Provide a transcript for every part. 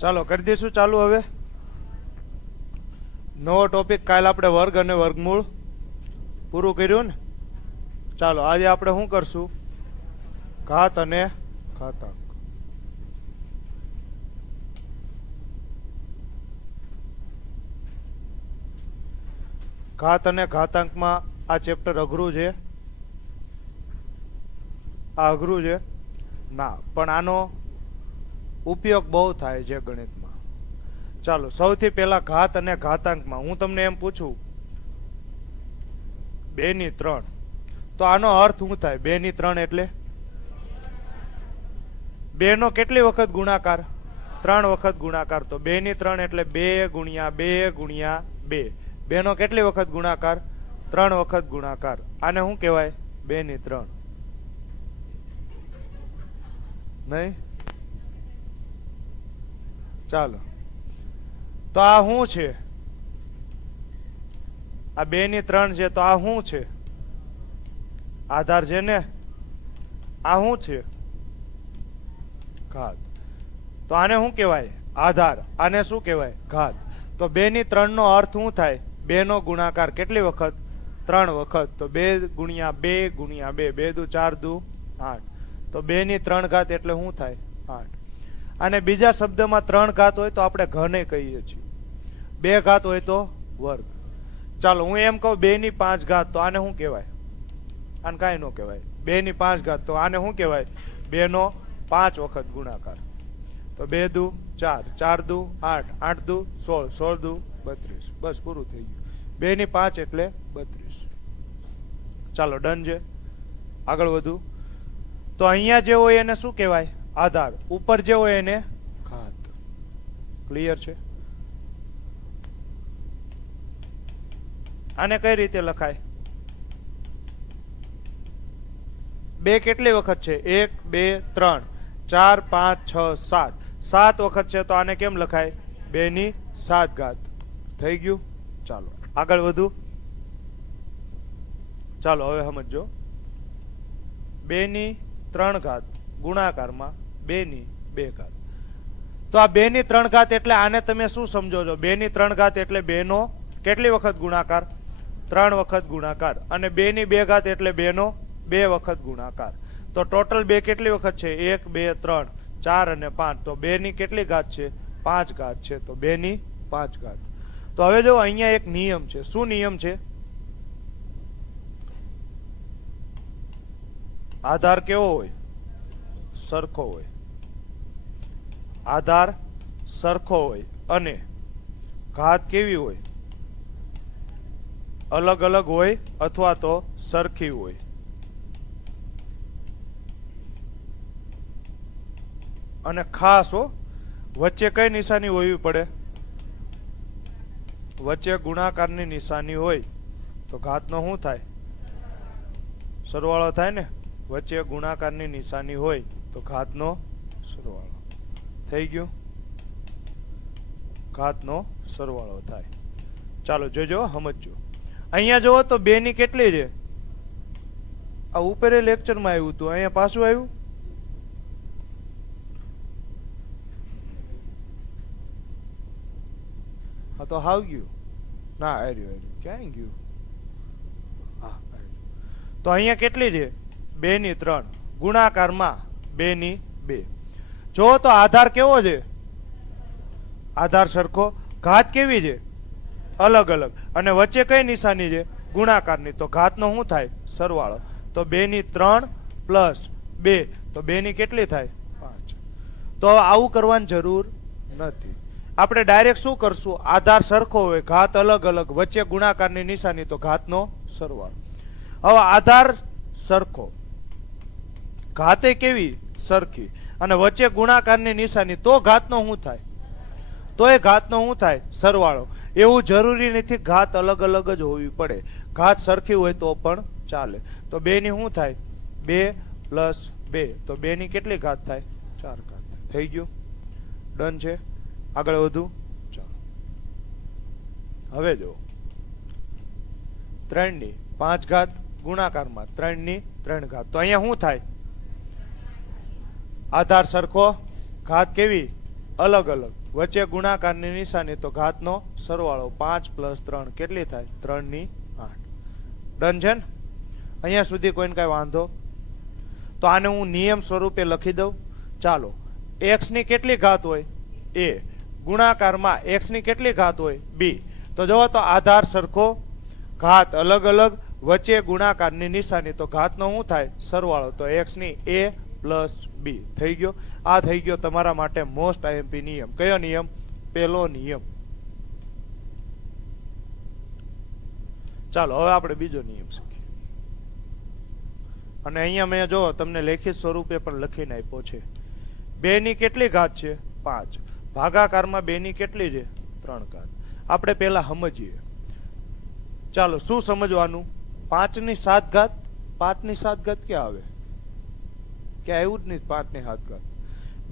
ચાલો કરી દઈશું ચાલુ. હવે નવો ટોપિક. કાલ આપણે વર્ગ અને વર્ગમૂળ પૂરું કર્યું ને. ચાલો આજે આપણે શું કરશું? ઘાત અને ઘાતાંક. ઘાત અને ઘાતાંકમાં આ ચેપ્ટર અઘરું છે. આ અઘરું છે ના, પણ આનો ઉપયોગ બહુ થાય છે ગણિતમાં. ચાલો સૌથી પહેલા ઘાત અને ઘાતાંકમાં હું તમને એમ પૂછું 2/3, તો આનો અર્થ શું થાય? 2/3 એટલે 2 નો કેટલી વખત ગુણાકાર? 3 વખત ગુણાકાર. તો 2/3 એટલે 2 ગુણ્યા 2 ગુણ્યા 2. 2 નો કેટલી વખત ગુણાકાર? 3 વખત ગુણાકાર. આને શું કહેવાય? 2/3. નહીં? ચાલો તો આ શું છે? આ 2/3 છે તો આ શું છે? આધાર છે ને. આ શું છે? ઘાત. તો આને શું કહેવાય? આધાર. આને શું કહેવાય? ઘાત. તો 2/3 નો અર્થ શું થાય? 2 નો ગુણાકાર કેટલી વખત? 3 વખત. તો 2 ગુણ્યા 2 ગુણ્યા 2. 2 દુ 4 દુ 8. તો 2/3 ઘાત એટલે શું થાય? 8. અને બીજા શબ્દમાં 3 ઘાત હોય તો આપણે ઘને કહીએ છીએ. 2 ઘાત હોય તો વર્ગ. ચાલો હું એમ કહું 2/5 ઘાત, તો આને શું કહેવાય? આને કાંઈ ન કહેવાય. 2/5 ઘાત, તો આને શું કહેવાય? 2 નો 5 વખત ગુણાકાર. તો 2 દુ 4, 4 દુ 8, 8 દુ 16, 16 દુ 32. બસ પૂરું થઈ ગયું. 2/5 એટલે 32. ચાલો ડન છે. આગળ વધુ. તો અહીંયા જે હોય એને શું કહેવાય? આધાર. ઉપર જે હોય એને ઘાત. ક્લિયર છે? આને કઈ રીતે લખાય? 2 કેટલી વખત છે? 1 2 3 4 5 6 7. 7 વખત છે તો આને કેમ લખાય? 2/7 ઘાત. થઈ ગયું. ચાલો આગળ વધુ. ચાલો હવે સમજો. 2/3 ઘાત ગુણાકારમાં 2/2 ઘાત. તો આ 2/3 ઘાત એટલે આને તમે શું સમજો છો? 2/3 ઘાત એટલે 2 નો કેટલી વખત ગુણાકાર? 3 વખત ગુણાકાર. અને 2/2 ઘાત એટલે 2 નો 2 વખત ગુણાકાર. તો ટોટલ 2 કેટલી વખત છે? 1 2 3 4 અને 5. તો 2 ની કેટલી ઘાત છે? 5 ઘાત છે. તો 2/5 ઘાત. તો હવે જો અહીંયા એક નિયમ છે. શું નિયમ છે? આધાર કેવો હોય? સરખો હોય. આધાર સરખો હોય અને ઘાત કેવી હોય? અલગ અલગ હોય અથવા તો સરખી હોય. અને ખાસ વચ્ચે કઈ નિશાની હોવી પડે? વચ્ચે ગુણાકારની નિશાની હોય તો ઘાતનો શું થાય? સરવાળો થાય ને. વચ્ચે ગુણાકારની નિશાની હોય તો ઘાતનો સરવાળો. થઈ ગયું? ઘાતનો સરવાળો થાય. ચાલો જોજો, સમજો. અહીંયા જુઓ તો 2 ની કેટલી છે? આ ઉપરે લેક્ચરમાં આવ્યું હતું, અહીંયા પાછું આવ્યું. હા તો હાવ ગયું ના. આવ્યું ક્યાં ગયું? હા તો અહીંયા કેટલી છે? 2/3 ગુણાકારમાં 2/2. જો તો આધાર કેવો છે? આધાર સરખો. ઘાત કેવી છે? અલગ અલગ. અને વચ્ચે કઈ નિશાની છે? ગુણાકારની. તો ઘાતનો શું થાય? સરવાળો. તો 2/3 પ્લસ 2. તો 2 ની કેટલી થાય? 5. તો આવું કરવાની જરૂર નથી. આપણે ડાયરેક્ટ શું કરશું? આધાર સરખો હોય, ઘાત અલગ અલગ, વચ્ચે ગુણાકારની નિશાની, તો ઘાતનો સરવાળો. હવે આધાર સરખો, ઘાતે કેવી? સરખી, અને વચ્ચે ગુણાકારની નિશાની, તો ઘાતનો શું થાય? તો એ ઘાતનો શું થાય? સરવાળો. એવું જરૂરી નથી ઘાત અલગ અલગ જ હોવી પડે. ઘાત સરખી હોય તો પણ ચાલે. તો 2 ની શું થાય? 2 પ્લસ 2. તો 2 ની કેટલી ઘાત થાય? 4 ઘાત. થઈ ગયું? ડન છે. આગળ વધુ. ચાલો હવે જો 3/5 ઘાત ગુણાકારમાં 3/3 ઘાત. તો અહીંયા શું થાય? આધાર સરખો, ઘાત કેવી? અલગ અલગ. વચ્ચે ગુણાકારની નિશાની તો ઘાતનો સરવાળો 5 + 3 કેટલી થાય 3 ની 8. ડન છે ને? અહીંયા સુધી કોઈને કાંઈ વાંધો? તો આને હું નિયમ સ્વરૂપે લખી દઉં. ચાલો, x ની કેટલી ઘાત હોય a ગુણાકારમાં x ની કેટલી ઘાત હોય b. તો જુઓ તો આધાર સરખો, ઘાત અલગ અલગ, વચ્ચે ગુણાકારની નિશાની તો ઘાતનો શું થાય સરવાળો. તો x ની a + b થઈ ગયો. આ થઈ ગયો તમારા માટે મોસ્ટ આઈએમપી નિયમ. કયો નિયમ? પહેલો નિયમ. ચાલો હવે આપણે બીજો નિયમ શીખીએ. અને અહીંયા મેં જો તમને લેખિત સ્વરૂપે પણ લખીને આપ્યો છે. 2 ની કેટલી ઘાત છે 5. ભાગાકારમાં 2 ની કેટલી છે 3 ઘાત. આપણે પહેલા સમજીએ. ચાલો શું સમજવાનું? 5 ની 7 ઘાત. 5 ની 7 ઘાત ક્યાં આવે? ક્યાં આવ્યું જ નહીં 5 ની 7 ઘાત.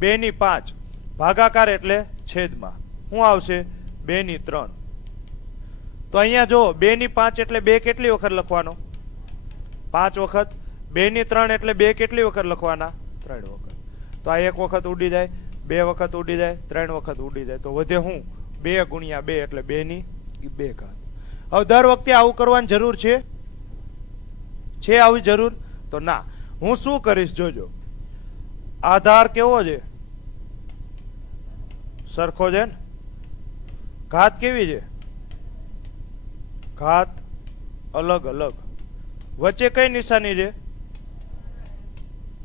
2 ની 5 ભાગાકાર એટલે છેદમાં શું આવશે 2 ની 3. તો અહીંયા જો 2 ની 5 એટલે 2 કેટલી વખત લખવાનો 5 વખત. 2 ની 3 એટલે 2 કેટલી વખત લખવાના 3 વખત. તો આ 1 વખત ઉડી જાય, 2 વખત ઉડી જાય, 3 વખત ઉડી જાય. તો વધે હું 2 × 2 એટલે 2 ની 2 ઘાત. હવે દર વખતે આવું કરવાની જરૂર છે આવી જરૂર? તો ના. હું શું કરીશ જોજો. આધાર કેવો છે? સરખો છે ને? ઘાત કેવી છે? ઘાત અલગ અલગ. વચ્ચે કઈ નિશાની છે?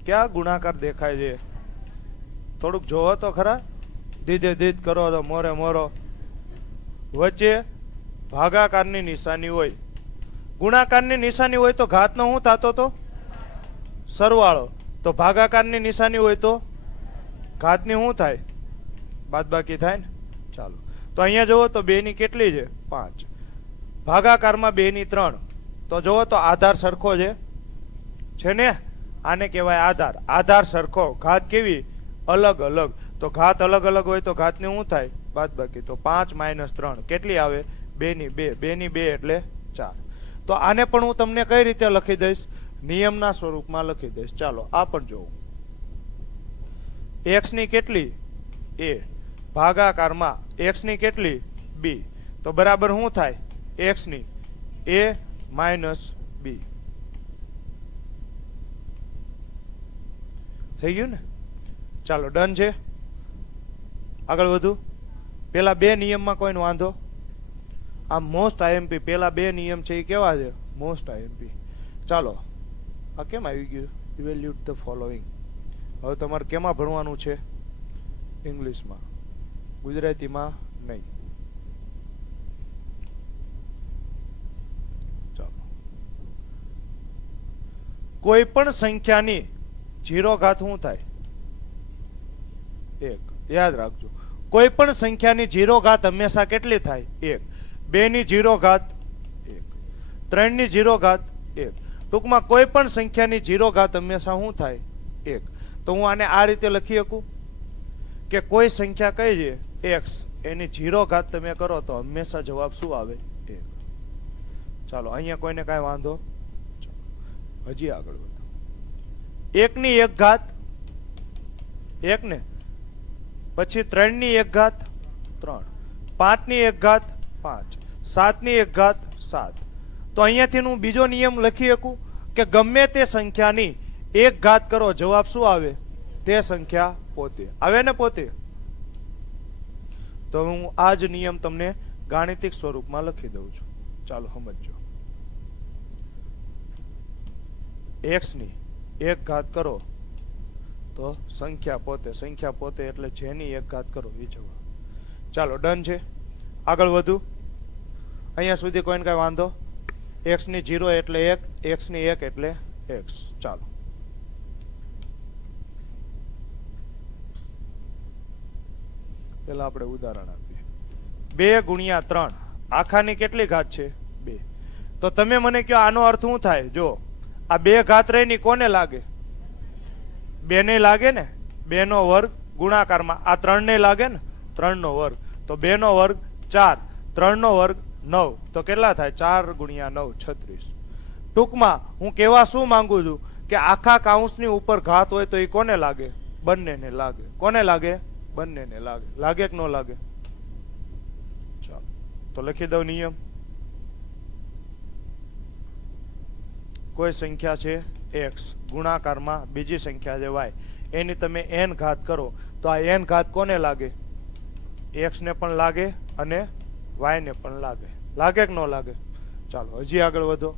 ક્યાં ગુણાકાર દેખાય છે? થોડુંક જોવો તો ખરા. દીધે દીધ કરો તો મોરે મોરો. વચ્ચે ભાગાકારની નિશાની હોય. ગુણાકારની નિશાની હોય તો ઘાતનો શું થતો તો સરવાળો. તો ભાગાકારની નિશાની હોય તો ઘાતની શું થાય બાદબાકી થાય ને. ચાલો તો અહીંયા જુઓ તો 2 ની કેટલી છે 5. ભાગાકારમાં 2 ની 3. તો જુઓ તો આધાર સરખો છે ને? આને કહેવાય આધાર. આધાર સરખો, ઘાત કેવી અલગ અલગ. તો ઘાત અલગ અલગ હોય તો ઘાતની શું થાય બાદબાકી. તો 5 - 3 કેટલી આવે 2 ની 2. 2 ની 2 એટલે 4. તો આને પણ હું તમને કઈ રીતે લખી દઈશ? નિયમના સ્વરૂપમાં લખી દઈશ. ચાલો આ પણ જોવું. x ની કેટલી a ભાગાકારમાં x ની કેટલી b. તો બરાબર શું થાય x ની a - b. થઈ ગયું ને? ચાલો ડન છે. આગળ વધુ. પેલા 2 નિયમમાં કોઈનો વાંધો? આ મોસ્ટ આઈએમપી પેલા 2 નિયમ છે એ કેવા છે? Most IMP. ચાલો આ કેમ આવી ગયું? Evaluate the following. હવે તમારે કેમાં ભણવાનું છે? ઇંગ્લિશમાં, ગુજરાતીમાં નહીં. ચાલો. કોઈ પણ સંખ્યાની 0 ઘાત શું થાય 1. યાદ રાખજો. કોઈ પણ સંખ્યાની 0 ઘાત હંમેશા કેટલી થાય 1. 2 ની 0 ઘાત 1. 3 ની 0 ઘાત 1. ટૂંકમાં કોઈ પણ સંખ્યાની 0 ઘાત હંમેશા શું થાય 1. તો હું આને આ રીતે લખી શકું કે કોઈ સંખ્યા કઈ છે x, એની 0 ઘાત તમે કરો તો હંમેશા જવાબ શું આવે 1. ચાલો અહીંયા કોઈને કાંઈ વાંધો? હજી આગળ વધો. 1 ની 1 ઘાત 1 ને, પછી 3 ની 1 ઘાત 3, 5 ની 1 ઘાત 5, 7 ની 1 ઘાત 7. તો અહીંયાથી હું બીજો નિયમ લખી શકું કે ગમે તે સંખ્યાની 1 ઘાત કરો જવાબ શું આવે? તે સંખ્યા પોતે આવે ને પોતે. તો હું આ જ નિયમ તમને ગાણિતિક સ્વરૂપમાં લખી દઉં છું. ચાલો સમજો. x ની 1 ઘાત કરો તો સંખ્યા પોતે એટલે જેની 1 ઘાત કરો એ જવાબ. ચાલો ડન છે. આગળ વધુ. અહીંયા સુધી કોઈને કાંઈ વાંધો? x ની 0 એટલે 1, x ની 1 એટલે x. ચાલો પેલા આપણે ઉદાહરણ આપીએ. 2 × 3 આખાની કેટલી ઘાત છે 2. તો તમે મને કહો આનો અર્થ શું થાય? જો આ 2 ઘાત રહીની કોને લાગે? 2 ને લાગે ને. 2 નો વર્ગ ગુણાકારમાં આ 3 ને લાગે ને 3 નો વર્ગ. તો 2 નો વર્ગ 4, 3 નો વર્ગ 9. તો કેટલા થાય 4 × 9 36. ટૂંકમાં હું કહેવા શું માંગુ છું કે આખા કાઉન્સની ઉપર ઘાત હોય તો એ કોને લાગે? બંનેને લાગે. કોને લાગે? બંનેને લાગે. લાગે કે ન લાગે? ચાલો તો લખી દઉં નિયમ. કોઈ સંખ્યા છે x ગુણાકારમાં બીજી સંખ્યા છે y, એની તમે n ઘાત કરો તો આ n ઘાત કોને લાગે? x ને પણ લાગે અને y ને પણ લાગે. લાગે કે ન લાગે? ચાલો હજી આગળ વધો.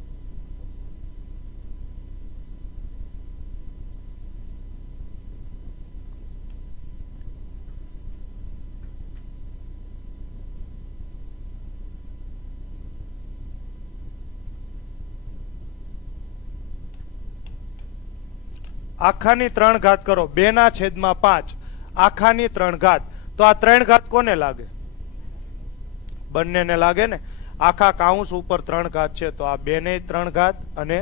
આખાની 3 ઘાત કરો 2/5 આખાની 3 ઘાત, તો આ 3 ઘાત કોને લાગે? બંનેને લાગે ને. આખા કાઉન્સ ઉપર 3 ઘાત છે તો આ 2 ની 3 ઘાત અને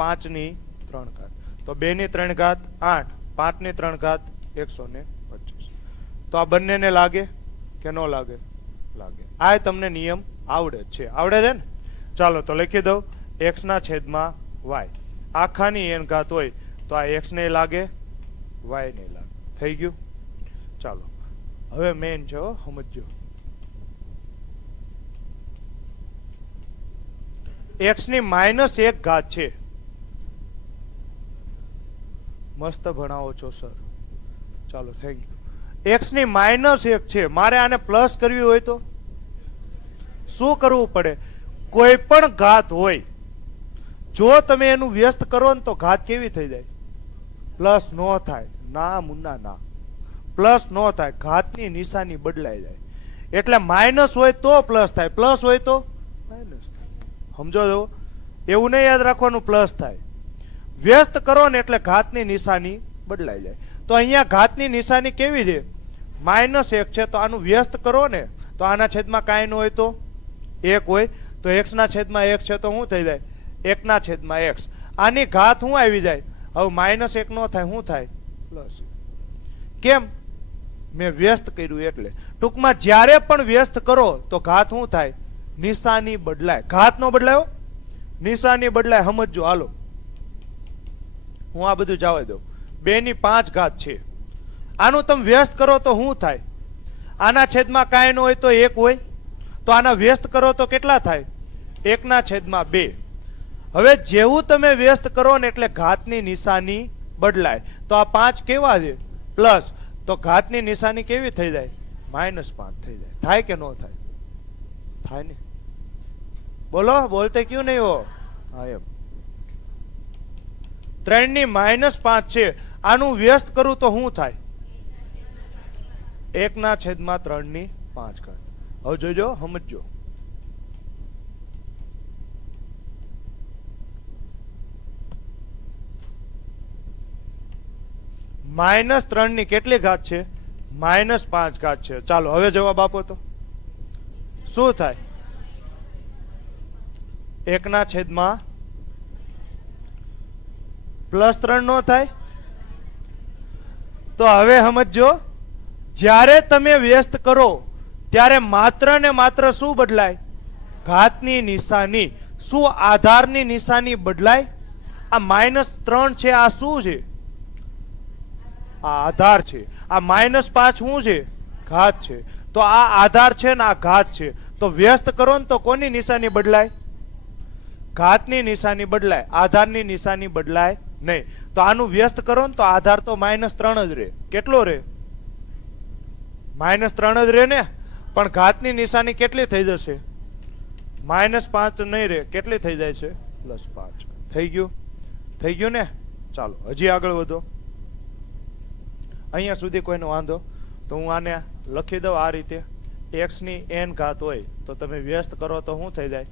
5 ની 3 ઘાત, તો 2 ની 3 ઘાત 8, 5 ની 3 ઘાત 125. તો આ બંનેને લાગે કે ન લાગે? લાગે. આ તમને નિયમ આવડે છે. આવડે છે ને? ચાલો તો લખી દઉં x ના છેદમાં y. આખાની n ઘાત હોય તો આ x ને લાગે, y ને લાગે. થઈ ગયું? ચાલો હવે મેન છે, સમજો. x ની -1 ઘાત છે. મસ્ત ભણાવો છો સર, ચાલો થેન્ક યુ. x ની -1 છે, મારે આને પ્લસ કરવી હોય તો શું કરવું પડે? કોઈ પણ ઘાત હોય જો તમે એનું વ્યસ્ત કરો ને તો ઘાત કેવી થઈ જાય? પ્લસ નો થાય. ના મુન્ના ના, પ્લસ નો થાય. ઘાતની નિશાની બદલાઈ જાય. એટલે માઇનસ હોય તો પ્લસ થાય, પ્લસ હોય તો માઇનસ થાય. સમજો છો? એવું નહીં યાદ રાખવાનું પ્લસ થાય. વ્યસ્ત કરો ને એટલે ઘાતની નિશાની બદલાઈ જાય. તો અહીંયા ઘાતની નિશાની કેવી છે? -1 છે, તો આનું વ્યસ્ત કરો ને તો આના છેદમાં કાંઈ ન હોય તો 1 હોય, તો x ના છેદમાં 1 છે તો શું થઈ જાય? 1 ના છેદમાં x. આની ઘાત શું આવી જાય? હવે -1 નો થાય, શું થાય? પ્લસ. કેમ? મેં વ્યસ્ત કર્યું એટલે. ટૂંકમાં જ્યારે પણ વ્યસ્ત કરો તો ઘાત શું થાય? નિશાની બદલાય. ઘાત નો બદલાયો, નિશાની બદલાય. સમજો હાલો, હું આ બધું જવા દઉં. 2 ની 5 ઘાત છે. આનું તમે વ્યસ્ત કરો તો શું થાય? આના છેદમાં કાંઈ ન હોય તો 1 હોય, તો આના વ્યસ્ત કરો તો કેટલા થાય? 1 ના છેદમાં 2. હવે જેવું તમે વ્યસ્ત કરો ને એટલે ઘાતની નિશાની બદલાય. તો આ 5 કેવા છે? પ્લસ. તો ઘાતની નિશાની કેવી થઈ જાય? -5 થઈ જાય. થાય કે ન થાય? થાય ને? બોલો, બોલતે ક્યું નહીં હો? હા એમ. 3 ની -5 છે, આનું વ્યસ્ત કરું તો શું થાય? 1 ના છેદમાં 3 ની 5 ઘાત. હવે જોજો, સમજો. -3 ની કેટલી ઘાત છે? -5 ઘાત છે. ચાલો હવે જવાબ આપો તો શું થાય? 1 ના છેદમાં +3 નો થાય? તો હવે સમજો, જ્યારે તમે વ્યસ્ત કરો ત્યારે માત્ર ને માત્ર શું બદલાય? ઘાતની નિશાની. શું આધારની નિશાની બદલાય? આ -3 છે, આ શું છે? આ આધાર છે. આ -5 શું છે? ઘાત છે. તો આ આધાર છે ને આ ઘાત છે. તો વ્યસ્ત કરો ને તો કોની નિશાની બદલાય? ઘાતની નિશાની બદલાય. આધારની નિશાની બદલાય નહીં. તો આનું વ્યસ્ત કરો ને તો આધાર તો -3 જ રહે. કેટલો રહે? -3 જ રહે ને. પણ ઘાતની નિશાની કેટલી થઈ જશે? -5 નહીં રહે. કેટલી થઈ જાય છે? +5. થઈ ગયું? થઈ ગયું ને? ચાલો હજી આગળ વધો. અહીંયા સુધી કોઈનો વાંધો? તો હું આને લખી દઉં આ રીતે. x ની n ઘાત હોય તો તમે વ્યસ્ત કરો તો શું થઈ જાય?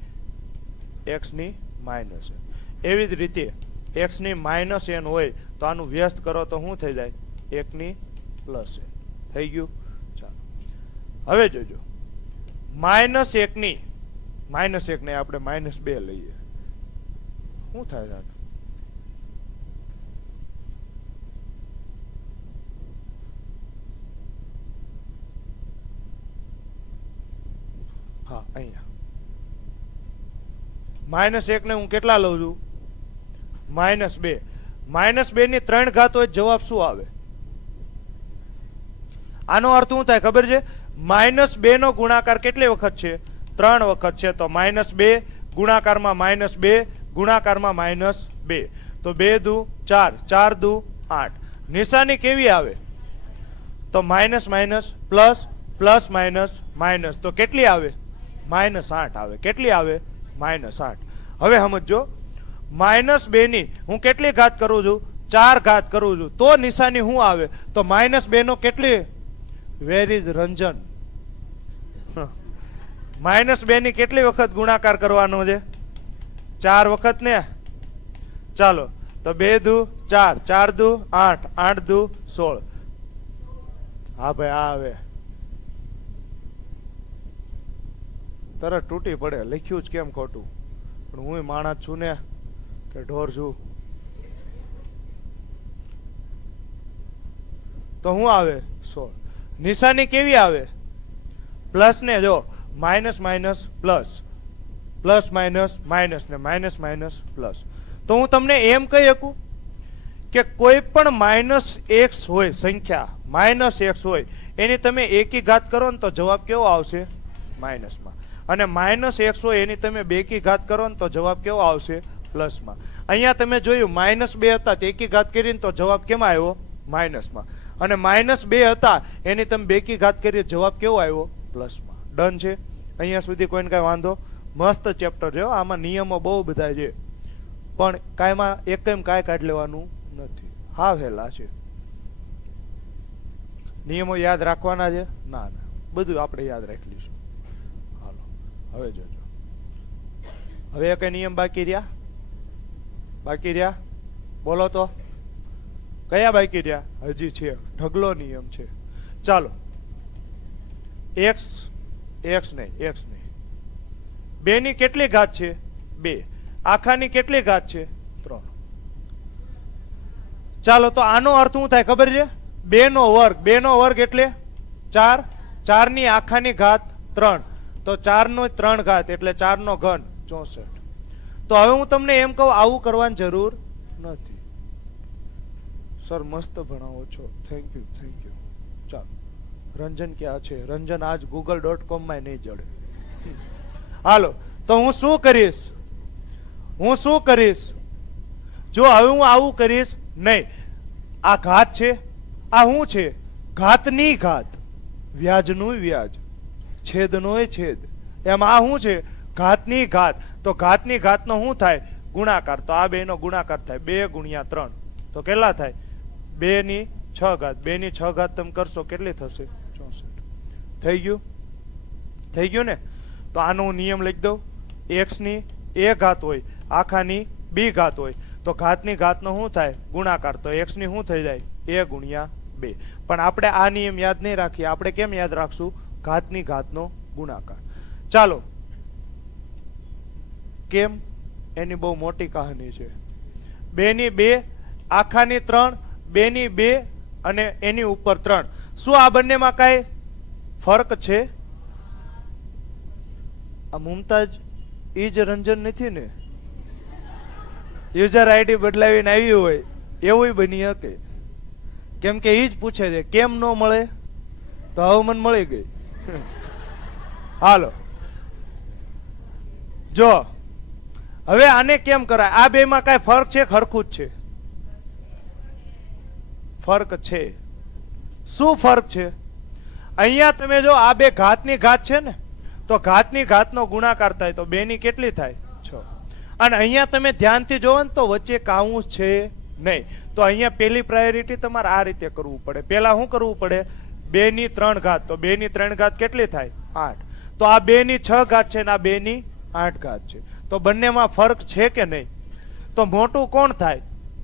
x ની -n. એવી જ રીતે x ની -n હોય તો આનું વ્યસ્ત કરો તો શું થઈ જાય? 1 ની +n. થઈ ગયું? ચાલો હવે જોજો. -1 ની -1 ને આપણે -2 લઈએ. શું થાય? હા, અહીંયા -1 ને હું કેટલા લઉં છું? -2. -2 ની 3 ઘાત હોય, જવાબ શું આવે? આનો અર્થ શું થાય ખબર છે? -2 નો ગુણાકાર કેટલી વખત છે? 3 વખત છે. તો -2 ગુણાકારમાં -2 ગુણાકારમાં -2. તો 2 દુ 4, 4 દુ 8. નિશાની કેવી આવે? તો minus minus plus, plus minus minus. તો કેટલી આવે? -8 આવે. કેટલી આવે? -8. હવે સમજો, -2 ની હું કેટલી ઘાત કરું છું? 4 ઘાત કરું છું. તો નિશાની શું આવે? તો -2 નો કેટલી? Where is Ranjan? -2 ની કેટલી વખત ગુણાકાર કરવાનો છે? 4 વખત ને. ચાલો તો 2 દુ 4, 4 દુ 8, 8 દુ 16. હા ભાઈ આ આવે તરત તૂટી પડે. લખ્યું જ કેમ ખોટું? પણ હું માણસ છું ને કે ઢોર છું? તો હું આવે 16. નિશાની કેવી આવે? પ્લસ ને. જો minus minus plus, plus minus minus ને માઇનસ માઇનસ પ્લસ. તો હું તમને એમ કહી શકું કે કોઈ પણ -x હોય સંખ્યા, -x હોય એની તમે એકી ઘાત કરો ને તો જવાબ કેવો આવશે? માઇનસમાં. અને -x હોય એની તમે બેકી ઘાત કરો ને તો જવાબ કેવો આવશે? પ્લસમાં. અહીંયા તમે જોયું -2 હતા તે એકી ઘાત કરીને તો જવાબ કેમાં આવ્યો? માઇનસમાં. અને -2 હતા એની તમે બેકી ઘાત કરી જવાબ કેવો આવ્યો? પ્લસમાં. ડન છે? અહીંયા સુધી કોઈને કાંઈ વાંધો? મસ્ત ચેપ્ટર છે. આમાં નિયમો બહુ બધા છે પણ કાંઈમાં એકમ કાંઈ કાઢી લેવાનું નથી. હા વહેલા છે. નિયમો યાદ રાખવાના છે? ના ના, બધું આપણે યાદ રાખી લઈશું. હાલો હવે જોજો. હવે એક નિયમ બાકી રહ્યા? બાકી રહ્યા? બોલો તો કયા બાકી રહ્યા? હજી છે. ઢગલો નિયમ છે. ચાલો x નહીં 2 ની કેટલી ઘાત છે? 2. આખાની કેટલી ઘાત છે? 3. ચાલો તો આનો અર્થ શું થાય ખબર છે? 2 નો વર્ગ. 2 નો વર્ગ એટલે 4. 4 ની આખાની ઘાત 3. તો 4 નો 3 ઘાત એટલે 4 નો ઘન 64. તો હવે હું તમને એમ કહું આવું કરવાની જરૂર નથી. સર મસ્ત ભણાવો છો, થેન્ક યુ થેન્ક યુ. ચાલો રંજન ક્યાં છે? રંજન આજ google.com માં નહીં જડે. હાલો તો હું શું કરીશ? જો હવે હું આવું કરીશ નહીં. આ ઘાત છે, આ શું છે? ઘાતની ઘાત, વ્યાજનું વ્યાજ, છેદનો છેદ. એમ આ શું છે? ઘાતની ઘાત. તો ઘાતની ઘાતનો શું થાય? ગુણાકાર. તો આ બે નો ગુણાકાર થાય 2 ગુણ્યા 3. તો કેટલા થાય? 2 ની 6 ઘાત. 2 ની 6 ઘાત તમે કરશો કેટલી થશે? 64. થઈ ગયું? થઈ ગયું ને? તો આનો હું નિયમ લખી દઉં. x ની a ઘાત હોય, આખાની b ઘાત હોય તો ઘાતની ઘાતનો શું થાય? ગુણાકાર. તો x ની શું થઈ જાય? a ગુણ્યા 2. પણ આપણે આ નિયમ યાદ નહીં રાખીએ. આપણે કેમ યાદ રાખશું? ઘાતની ઘાતનો ગુણાકાર. ચાલો કેમ? એની બહુ મોટી કહાની છે. 2 ની 2, આખાની 3, 2 ની 2 અને એની ઉપર 3. શું આ બંનેમાં કાંઈ ફરક છે? આ મુમતાજ ઈ જ રંજન નથી ને? યુઝર આઈડી બદલાવીને આવી હોય એવું બની શકે. કેમ કે ઈ જ પૂછે છે કેમ ન મળે? તો હવે મને મળી ગઈ. હાલો જો હવે આને કેમ કરાય? આ બે માં કઈ ફરક છે? ખરખું જ છે. ફરક છે. શું ફરક છે? અહીંયા તમે જો આ બે ઘાતની ઘાત છે ને, તો ઘાતની ઘાતનો ગુણાકાર થાય તો 2 ની કેટલી થાય? 6. અને અહીંયા તમે ધ્યાનથી જોવો ને તો વચ્ચે કાઉન્સ છે નહીં. તો અહીંયા પેલી પ્રાયોરિટી તમારે આ રીતે કરવું પડે. પેલા શું કરવું પડે? 2 ની 3 ઘાત. તો 2 ની 3 ઘાત કેટલી થાય? 8. તો આ 2 ની 6 ઘાત છે ને આ 2 ની 8 ઘાત છે. તો બંનેમાં ફરક છે કે નહીં? તો મોટું કોણ થાય?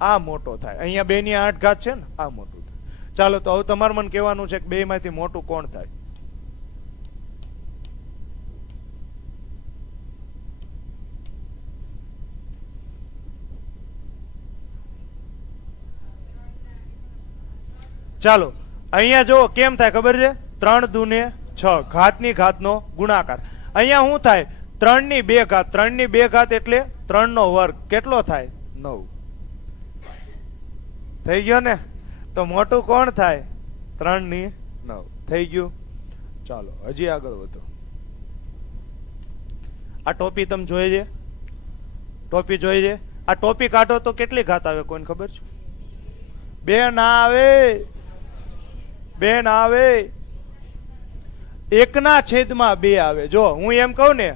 આ મોટો થાય. અહીંયા 2 ની 8 ઘાત છે ને, આ મોટું થાય. ચાલો તો હવે તમારે મને કહેવાનું છે કે બે માંથી મોટું કોણ થાય? ચાલો અહીંયા જો કેમ થાય ખબર છે? 3 દુને 6 ઘાતની ઘાતનો ગુણાકાર. અહીંયા શું થાય? 3 ની 2 ઘાત. 3 ની 2 ઘાત એટલે 3 નો વર્ગ. કેટલો થાય? 9. થઈ ગયો ને? તો મોટું કોણ થાય? 3 ની 9 થઈ ગયું. ચાલો હજી આગળ વધો. આ ટોપી તમે જોઈ છે? ટોપી જોઈ છે? આ ટોપી કાઢો તો કેટલી ઘાત આવે કોઈને ખબર છે? 2 ના આવે, 2 ના આવે, 1/2 આવે. જો હું એમ કહું ને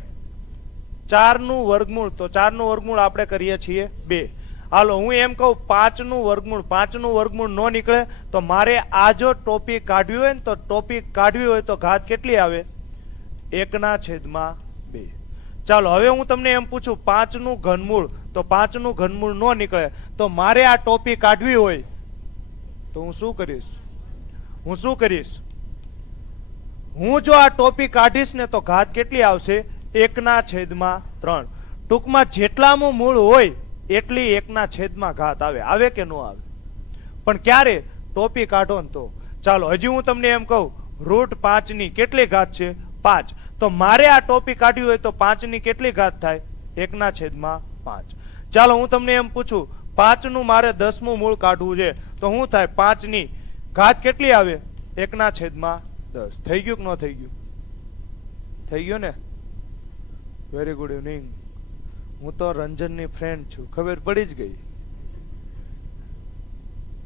4 નું વર્ગમૂળ, તો 4 નું વર્ગમૂળ આપણે કરીએ છીએ 2. હાલો હું એમ કહું 5 નું વર્ગમૂળ, 5 નું વર્ગમૂળ નો નીકળે તો મારે આ જો ટોપી કાઢવી હોય ને તો ટોપી કાઢવી હોય તો ઘાત કેટલી આવે? 1/2. ચાલો હવે હું તમને એમ પૂછું 5 નું ઘનમૂળ, તો 5 નું ઘનમૂળ નો નીકળે તો મારે આ ટોપી કાઢવી હોય તો હું શું કરીશ? હું જો આ ટોપી કાઢીશ ને તો ઘાત કેટલી આવશે? 1/3. ટૂંકમાં જેટલામાં મૂળ હોય એટલી 1/ઘાત આવે. આવે કે નો આવે? પણ ક્યારે? ટોપી કાઢો ને તો. ચાલો હજી હું તમને એમ કહું √5 ની કેટલી ઘાત છે? 5. તો મારે આ ટોપી કાઢવી હોય તો 5 ની કેટલી ઘાત થાય? 1/5. ચાલો હું તમને એમ પૂછું 5 નું મારે 10મું મૂળ કાઢવું છે તો શું થાય? 5 ની ઘાત કેટલી આવે? 1/10. થઈ ગયું કે ન થઈ ગયું? થઈ ગયું ને? Very good evening. હું તો રંજનની ફ્રેન્ડ છું, ખબર પડી જ ગઈ.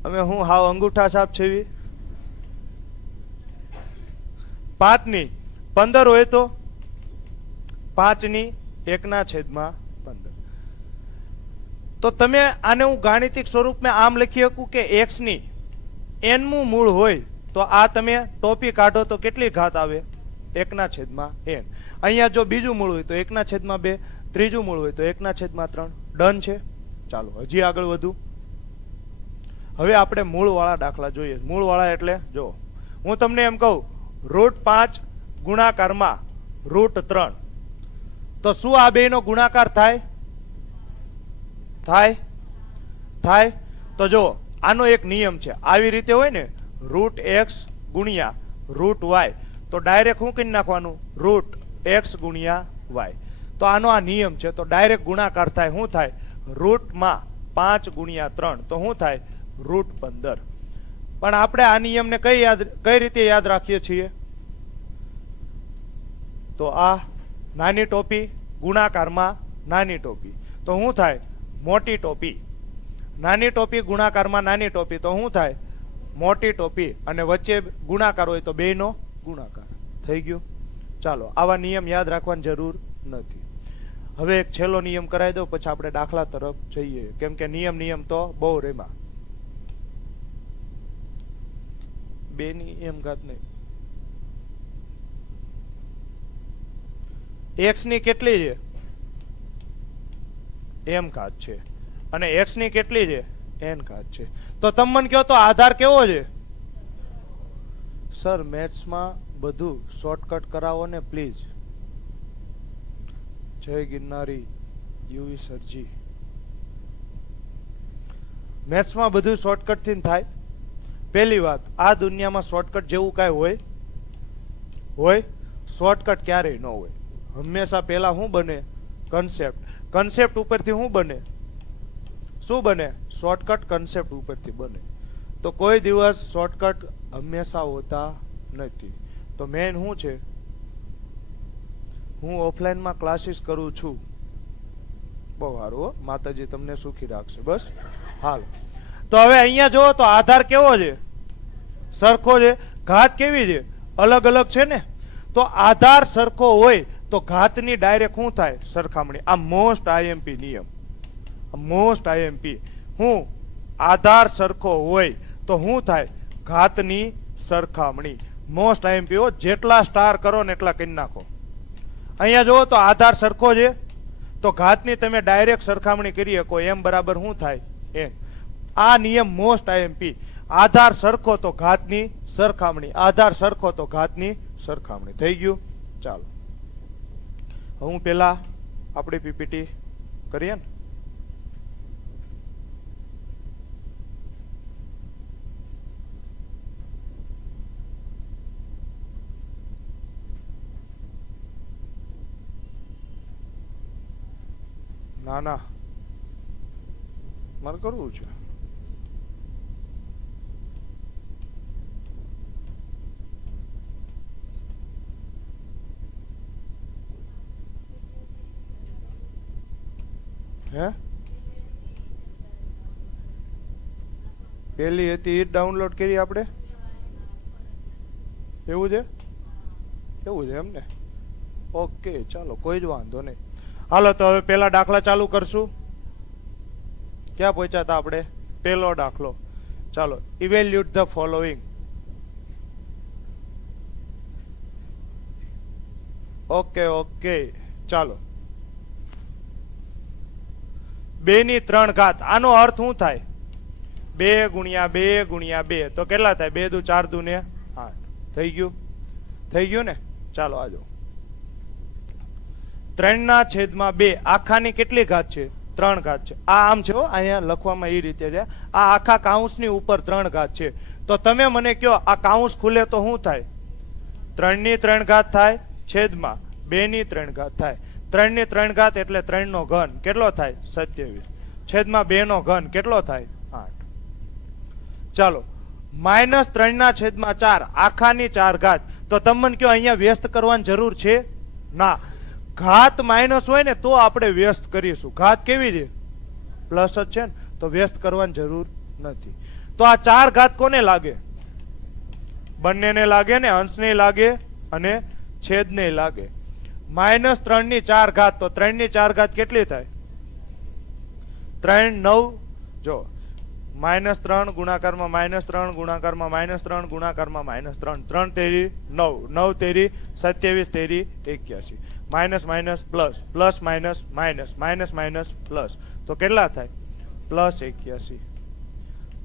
અમે હું હાવ અંગૂઠા સાપ છે. 5 ની 15 હોય તો 5 ની 1/15. તો તમે આને હું ગાણિતિક સ્વરૂપમાં આમ લખી શકું કે x ની n મું મૂળ હોય તો આ તમે ટોપી કાઢો તો કેટલી ઘાત આવે? 1/n. અહીંયા જો બીજું મૂળ હોય તો 1/2, ત્રીજું મૂળ હોય તો 1/3. ડન છે. ચાલો હજી આગળ વધુ. હવે આપણે મૂળવાળા દાખલા જોઈએ. મૂળવાળા એટલે જો હું તમને એમ કહું √5 ગુણાકારમાં √3, તો શું આ બેયનો ગુણાકાર થાય? થાય. તો જો આનો એક નિયમ છે. આવી રીતે હોય ને √x ગુણ્યા √y તો ડાયરેક્ટ શું કરી નાખવાનું? √x ગુણ્યા y. તો આનો આ નિયમ છે. તો ડાયરેક્ટ ગુણાકાર થાય. શું થાય? √5 ગુણ્યા 3 તો શું થાય? √15. પણ આપણે આ નિયમને કઈ રીતે યાદ રાખીએ છીએ? તો આ નાની ટોપી ગુણાકારમાં નાની ટોપી તો શું થાય? મોટી ટોપી. નાની ટોપી ગુણાકારમાં નાની ટોપી તો શું થાય? મોટી ટોપી. અને વચ્ચે ગુણાકાર હોય તો બેયનો ગુણાકાર. થઈ ગયું. ચાલો આવા નિયમ યાદ રાખવાની જરૂર નથી. હવે એક છેલ્લો નિયમ કરાવી દો પછી આપણે દાખલા તરફ જઈએ, કેમ કે નિયમ તો બહુ રેમાં. 2 ની m ઘાત નહીં. x ની કેટલી છે? m ઘાત છે. અને x ની કેટલી છે? n ઘાત છે. તો તમે મને કહો તો આધાર કેવો છે? સર મેથ્સમાં બધું શોર્ટકટ કરાવો ને પ્લીઝ. જય ગિરનારી યુવી સરજી. મેથ્સમાં બધું શોર્ટકટ થી થાય. પહેલી વાત, આ દુનિયામાં શોર્ટકટ જેવું કાંઈ હોય? શોર્ટકટ ક્યારેય ન હોય. હંમેશા પહેલા શું બને? કન્સેપ્ટ. કન્સેપ્ટ ઉપરથી શું બને? શું બને? શોર્ટકટ કન્સેપ્ટ ઉપરથી બને. તો કોઈ દિવસ શોર્ટકટ હંમેશા હોતા નથી. તો મેન શું છે? હું ઓફલાઈનમાં ક્લાસીસ કરું છું. બહુ સારું, માતાજી તમને સુખી રાખશે. બસ હાલ. તો હવે અહીંયા જુઓ તો આધાર કેવો છે? સરખો છે. ઘાત કેવી છે? અલગ અલગ છે ને. તો આધાર સરખો હોય તો ઘાતની ડાયરેક્ટ શું થાય? સરખામણી. આ મોસ્ટ આઈએમપી નિયમ. Most IMP. હું આધાર સરખો હોય તો શું થાય? ઘાતની સરખામણી. Most IMP. જેટલા સ્ટાર કરો ને એટલા કરી નાખો. અહીંયા જુઓ તો આધાર સરખો છે તો ઘાતની તમે ડાયરેક્ટ સરખામણી કરી શકો. m બરાબર શું થાય? n. આ નિયમ મોસ્ટ આઈએમપી. આધાર સરખો તો ઘાતની સરખામણી. આધાર સરખો તો ઘાતની સરખામણી. થઈ ગયું. ચાલો હું પેલા આપણી પીપીટી કરીએ ને. ના મારે કરવું છે. હે પેલી હતી એ ડાઉનલોડ કરી આપણે? એવું છે? એવું છે એમ ને? ઓકે, ચાલો કોઈ જ વાંધો નહીં. હાલો તો હવે પેલા દાખલા ચાલુ કરશું. ક્યાં પહોંચ્યા હતા આપણે? પેલો દાખલો. ચાલો, ઇવેલ્યુટ ધ ફોલોઈંગ. ઓકે ઓકે, ચાલો. 2 ની 3 ઘાત, આનો અર્થ શું થાય? 2 ગુણ્યા 2 ગુણ્યા 2 તો કેટલા થાય? 2 દુ 4 દુ ને 8. થઈ ગયું? થઈ ગયું ને? ચાલો આજો. 3/2 આખાની કેટલી ઘાત છે? 3 ઘાત છે. આ આમ છે, અહીંયા લખવામાં એ રીતે છે. આ આખા કાઉન્સની ઉપર 3 ઘાત છે. તો તમે મને કહો, આ કાઉન્સ ખુલે તો શું થાય? 3 ની 3 ઘાત થાય છેદમાં 2 ની 3 ઘાત થાય. 3 ની 3 ઘાત એટલે 3 નો ઘન કેટલો થાય? 27 છેદમાં 2 નો ઘન કેટલો થાય? 8. ચાલો, -3/4 આખાની 4 ઘાત. તો તમે કહો અહીંયા વ્યસ્ત કરવાની જરૂર છે? ના. ઘાત માઇનસ હોય ને તો આપણે વ્યસ્ત કરીશું. ઘાત કેવી છે? પ્લસ જ છે ને, તો વ્યસ્ત કરવાની જરૂર નથી. તો આ 4 ઘાત કોને લાગે? બંનેને લાગે ને, અંશને લાગે અને છેદને લાગે. -3 ની 4 ઘાત, તો 3 ની 4 ઘાત કેટલી થાય? 3 9. જો -3 ગુણાકારમાં -3 ગુણાકારમાં -3 ગુણાકારમાં -3 3 તેરી 9 9 તેરી 27 તેરી 81. Minus minus plus plus minus minus minus minus plus તો કેટલા થાય? +81.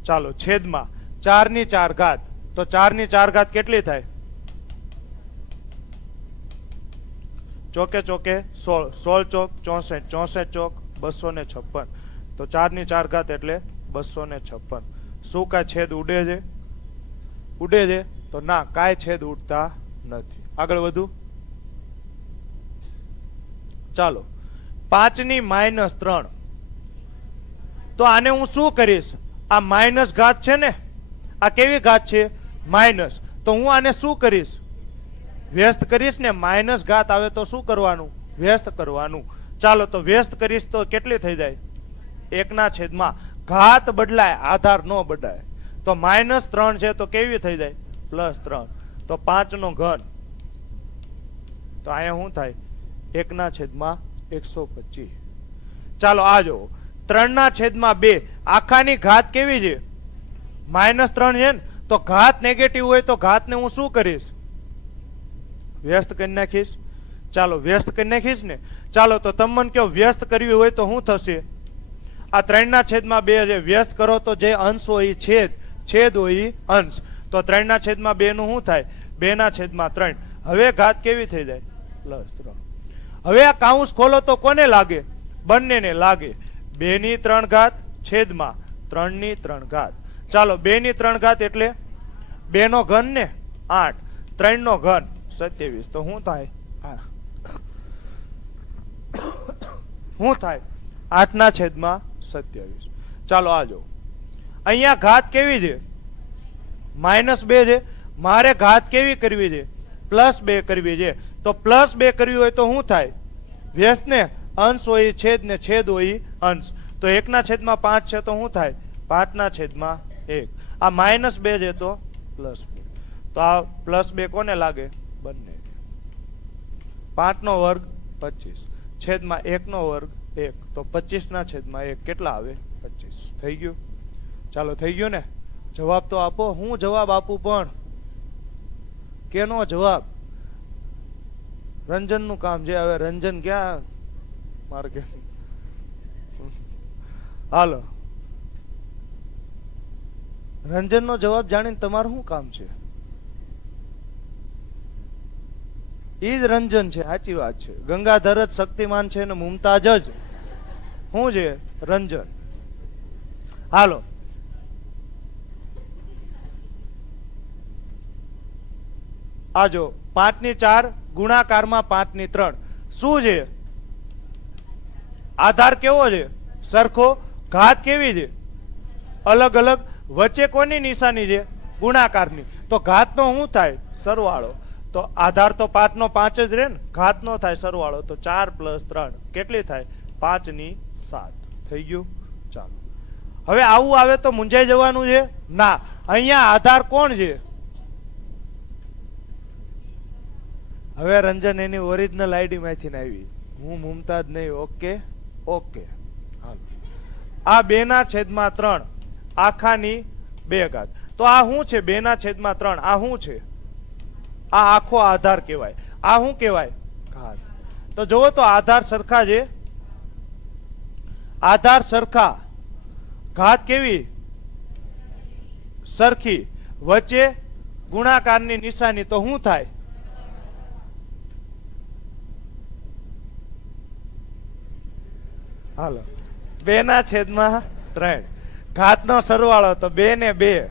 ચાલો, છેદમાં 4 ની 4 ઘાત, તો 4 ની 4 ઘાત કેટલી થાય? ચોકે ચોકે 16 16 ચોક 64 64 ચોક 256. તો 4 ની 4 ઘાત એટલે 256. શું કાંઈ છેદ ઉડે છે? ઉડે છે? તો ના, કાંઈ છેદ ઉડતા નથી. આગળ વધુ. ચાલો, 5 ની -3. તો આને હું શું કરીશ? આ માઇનસ ઘાત છે ને, આ કેવી ઘાત છે? માઇનસ. તો હું આને શું કરીશ? વ્યસ્ત કરીશ ને. માઇનસ ઘાત આવે તો શું કરવાનું? વ્યસ્ત કરવાનું. ચાલો, તો વ્યસ્ત કરીશ તો કેટલી થઈ જાય? 1/. ઘાત બદલાય, આધાર ન બદલાય. તો -3 છે તો કેવી થઈ જાય? +3. તો 5 નો ઘન, તો અહીંયા શું થાય? 1/125. ચાલો આ જો 3/2 આખાની ઘાત કેવી છે? -3 છે ને, તો ઘાત નેગેટિવ હોય તો ઘાતને હું શું કરીશ? વ્યસ્ત કરી નાખીશ. ચાલો, વ્યસ્ત કરી નાખીશ ને. ચાલો, તો તમે મને કહો વ્યસ્ત કરવી હોય તો શું થશે? આ 3/2 છે, વ્યસ્ત કરો તો જે અંશ હોય એ છેદ, છેદ હોય એ અંશ. તો 3/2 નું શું થાય? 2/3. હવે ઘાત કેવી થઈ જાય? +3. હવે આ કાઉન્સ ખોલો તો કોને લાગે? બંનેને લાગે. 2 ની 3 ઘાત છેદમાં 3 ની 3 ઘાત. ચાલો, 2 ની 3 ઘાત એટલે 2 નો ઘન ને 8, 3 નો ઘન 27. તો શું થાય? શું થાય? 8/27. ચાલો આ જો, અહીંયા ઘાત કેવી છે? -2 છે. મારે ઘાત કેવી કરવી છે? +2 કરવી છે. તો +2 કરવી હોય તો શું થાય? વ્યસ્ત ને, અંશ હોય છેદ ને, છેદ હોય અંશ. તો 1/5 છે તો શું થાય? 5/1. આ -2 છે તો +2. તો આ +2 કોને લાગે? બંને. 5 નો વર્ગ 25 છેદમાં 1 નો વર્ગ 1. તો 25/1 કેટલા આવે? 25. થઈ ગયું? ચાલો, થઈ ગયું ને? જવાબ તો આપો. હું જવાબ આપું પણ કેનો જવાબ? રંજન નું કામ છે. હવે રંજન ક્યાં માર્ગે? હાલો, રંજન નો જવાબ જાણીને તમારું શું કામ છે? ઈ જ રંજન છે. સાચી વાત છે. ગંગાધર જ શક્તિમાન છે ને મુમતાજ જ શું છે? રંજન. હાલો, આજો 5 ની 4 ગુણાકારમાં 5 ની 3 શું છે? આધાર કેવો છે? સરખો. ઘાત કેવી છે? અલગ અલગ. વચ્ચે કોની નિશાની છે? ગુણાકારની. તો ઘાત નો શું થાય? સરવાળો. તો આધાર તો 5 નો 5 જ રહે ને, ઘાત નો થાય સરવાળો. તો 4 + 3 કેટલી થાય? 5 ની 7 થઈ ગયું. ચાલો હવે આવું આવે તો મૂંઝાઈ જવાનું છે ના. અહીંયા આધાર કોણ છે? હવે રંજન એની ઓરિજિનલ આઈડી માંથી આવી, હું મુમતાજ નહીં. ઓકે ઓકે હાલો. આ 2/3 આખાની 2 ઘાત. તો આ શું છે? 2/3 આ શું છે? આ આખો આધાર કહેવાય. આ શું કહેવાય? ઘાત. તો જુઓ તો આધાર સરખા છે. આધાર સરખા, ઘાત કેવી? સરખી. વચ્ચે ગુણાકારની નિશાની, તો શું થાય? હાલો 2/3 ઘાતનો સરવાળો તો 2 ને 2,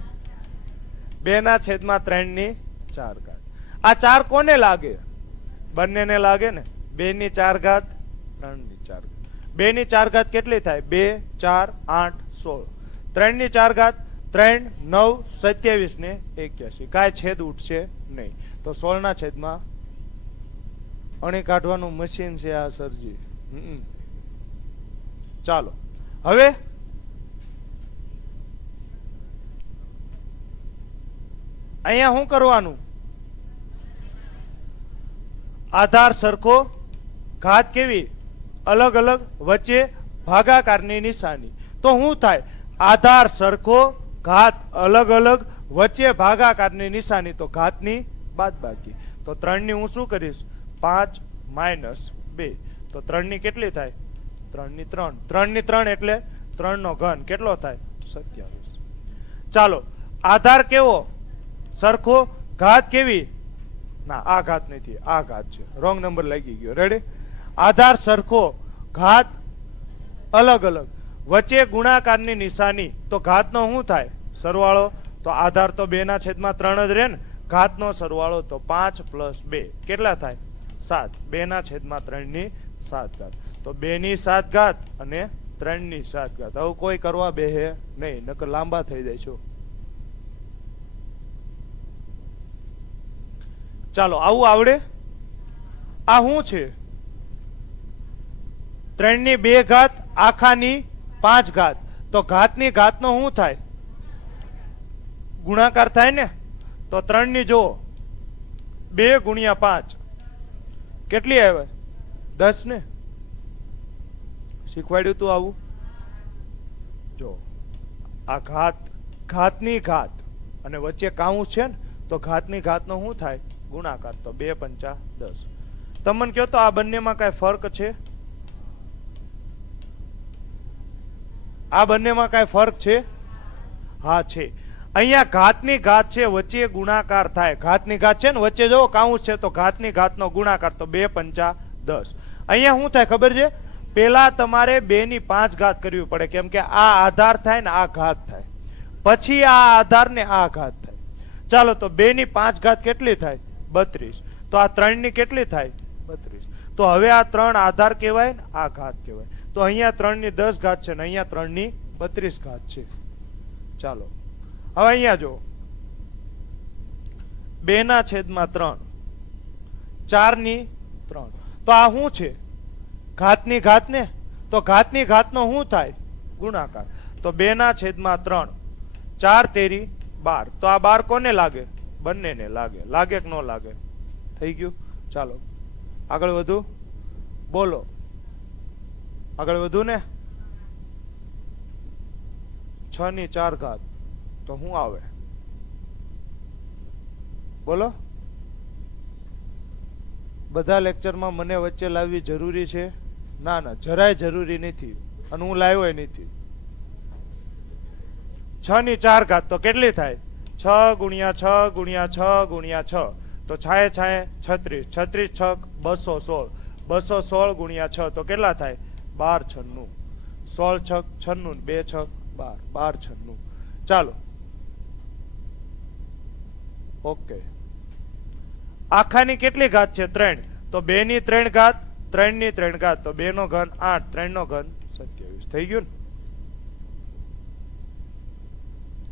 2/3 ની 4 ઘાત. આ 4 કોને લાગે? બંનેને લાગે ને. 2 ની 4 ઘાત 3 ની 4 ઘાત. 2 ની 4 ઘાત કેટલી થાય? 2 4 8 16. 3 ની 4 ઘાત 3 9 27 ને 81. કાંઈ છેદ ઉઠશે નહીં. તો 16/, અણી કાઢવાનું મશીન છે આ સરજી. ચાલો હવે અહીંયા શું કરવાનું? આધાર સરખો, ઘાત કેવી? અલગ અલગ, વચ્ચે ભાગાકારની નિશાની. તો શું થાય? આધાર સરખો, ઘાત અલગ અલગ, વચ્ચે ભાગાકારની નિશાની, તો ઘાતની બાદબાકી. તો 3 ની હું શું કરીશ? 5 - 2. તો 3 ની કેટલી થાય? 3 ની 3. 3 ની 3 એટલે 3 નો ઘન કેટલો થાય? 27. ચાલો આધાર કેવો? સરખો, ઘાત કેવી? ના આ ઘાત નથી, આ ઘાત છે. રોંગ નંબર લાગી ગયો. રેડી? આધાર સરખો, ઘાત અલગ અલગ, વચ્ચે ગુણાકારની નિશાની. તો ઘાતનો શું થાય? સરવાળો. તો આધાર તો 2/3 જ રહે ને. ઘાતનો સરવાળો તો 5 + 2 કેટલા થાય? 7. 2/3 ની 7 ઘાત. તો 2 ની 7 ઘાત અને 3 ની 7 ઘાત. આવું કોઈ કરવા બેહે નહીં, નકર લાંબા થઈ જાય છો. ચાલો આવું આવડે? આ શું છે? 3 ની 2 ઘાત આખાની 5 ઘાત. તો ઘાતની ઘાતનો શું થાય? ગુણાકાર થાય ને. તો 3 ની જો 2 × 5 કેટલી આવે? 10 ને. શીખવાડ્યું તું આવું? જો આ ઘાત, ઘાતની ઘાત અને વચ્ચે કાઉન્સ છે ને, તો ઘાતની ઘાતનો શું થાય? ગુણાકાર. તો 2 × 5 = 10. તમને કહો તો આ બંનેમાં કઈ ફર્ક છે? આ બંનેમાં કઈ ફર્ક છે? હા છે. અહીંયા ઘાતની ઘાત છે, વચ્ચે ગુણાકાર થાય. ઘાતની ઘાત છે ને, વચ્ચે જો કાઉન્સ છે, તો ઘાતની ઘાતનો ગુણાકાર. તો 2 × 5 = 10. અહીંયા શું થાય ખબર છે? પેલા તમારે 2 ની 5 ઘાત કરવી પડે, કેમ કે આ આધાર થાય ને આ ઘાત થાય, પછી આ આધાર ને આ ઘાત થાય. ચાલો તો 2 ની 5 ઘાત કેટલી થાય? 32. તો આ 3 ની કેટલી થાય? 32. તો હવે આ 3 આધાર કહેવાય ને આ ઘાત કહેવાય. તો અહીંયા 3 ની 10 ઘાત છે ને અહીંયા 3 ની 32 ઘાત છે. ચાલો હવે અહીંયા જો 2/3 4 ની 3. તો આ શું છે? ઘાતની ઘાત ને. તો ઘાતની ઘાતનો શું થાય? ગુણાકાર. તો 2/3 4 તેરી 12. તો આ 12 કોને લાગે? બંનેને લાગે. લાગે કે ન લાગે? થઈ ગયું. ચાલો આગળ વધુ. બોલો આગળ વધુ ને. 6 ની 4 ઘાત તો શું આવે? બોલો. બધા લેક્ચરમાં મને વચ્ચે લાવવી જરૂરી છે? ના ના, જરાય જરૂરી નથી, અને હું લાવ્યો નથી. 6 ની 4 ઘાત તો કેટલી થાય? 6 × 6 × 6 × 6. તો 6 6 36. 36 6 216. 216 × 6 તો કેટલા થાય? 12 96. 16 6 96. 2 6 12. 12 96. ચાલો ઓકે. આખાની કેટલી ઘાત છે? 3. તો 2 ની 3 ઘાત, 3 ની 3 ઘાત. તો 2 નો ઘન 8, 3 નો ઘન 27. થઈ ગયું ને.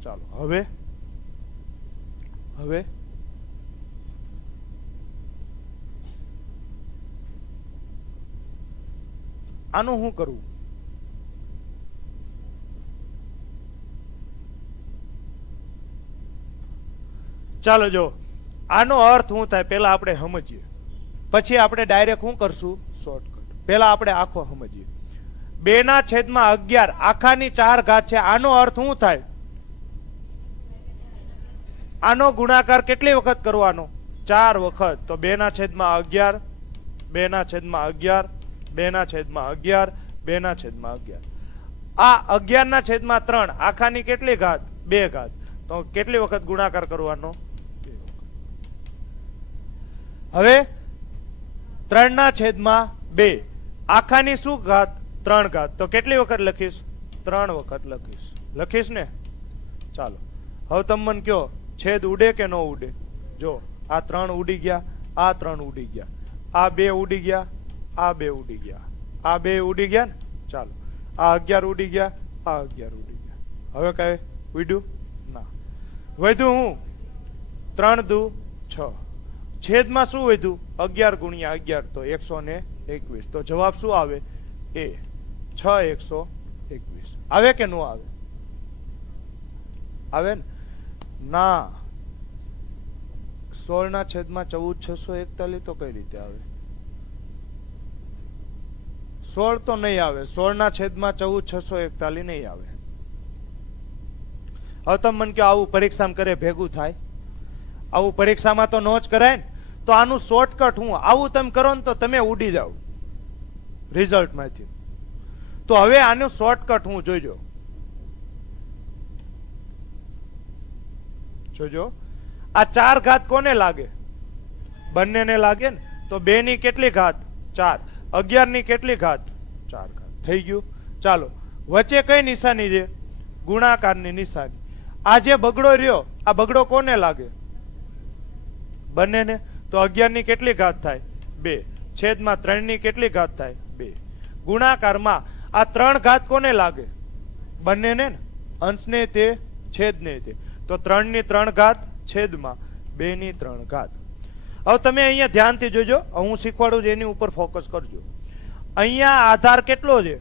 ચાલો હવે હવે આનું શું કરવું? ચાલો જો આનો અર્થ શું થાય પેલા આપણે સમજીએ, પછી આપણે ડાયરેક્ટ શું કરશું? શોર્ટકટ. પેલા આપણે આખો સમજીએ. 2/11 આખાની 4 ઘાત છે. આનો અર્થ શું થાય? આનો ગુણાકાર કેટલી વખત કરવાનો? 4 વખત. તો 2/11 2/11 2/11 2/11. આ 11/3 આખાની કેટલી ઘાત? 2 ઘાત. તો કેટલી વખત ગુણાકાર કરવાનો? 2 વખત. હવે 3/2 આખાની શું ઘાત? 3 ઘાત. તો કેટલી વખત લખીશ? 3 વખત લખીશ. લખીશ ને? ચાલો હવે તમે મને કયો છેદ ઉડે કે ન ઉડે? જો આ 3 ઉડી ગયા, આ 3 ઉડી ગયા, આ 2 ઉડી ગયા, આ 2 ઉડી ગયા, આ 2 ઉડી ગયા ને? ચાલો આ 11 ઉડી ગયા, આ 11 ઉડી ગયા. હવે કઈ ઉડ્યું? ના. વધ્યું હું 3 દુ 6. છેદમાં શું વધ્યું? 11 ગુણ્યા 11 તો 121. તો જવાબ શું આવે? એ 6/121. આવે કે ન આવે? આવે ને? ના. 16/14 તો કઈ રીતે આવે? 16 તો નહીં આવે. 16/14 નહીં આવે. હવે તમે મને કહો આવું પરીક્ષામાં કરે ભેગું થાય? આવું પરીક્ષામાં તો નો જ કરાય ને. તો આનું શોર્ટકટ હું આવું તમે કરો ને તો તમે ઉડી જાવ રિઝલ્ટમાંથી. તો હવે આનું શોર્ટકટ હું જોઈજો. જોજો આ 4 ઘાત કોને લાગે? બંનેને લાગે ને. તો 2 ની કેટલી ઘાત? 4. 11 ની કેટલી ઘાત? 4 ઘાત. થઈ ગયું. ચાલો વચ્ચે કઈ નિશાની છે? ગુણાકારની નિશાની. આ જે બગડો રહ્યો આ બગડો કોને લાગે? બંનેને. તો 11 ની કેટલી ઘાત થાય? 2. છેદમાં 3 ની કેટલી ઘાત થાય? 2. ગુણાકારમાં આ 3 ઘાત કોને લાગે? બંનેને ને. અંશને તે છેદને તે. તો 3 ની 3 ઘાત છેદમાં 2 ની 3 ઘાત. હવે તમે અહીંયા ધ્યાનથી જોજો. હું શીખવાડું છું એની ઉપર ફોકસ કરજો. અહીંયા આધાર કેટલો છે?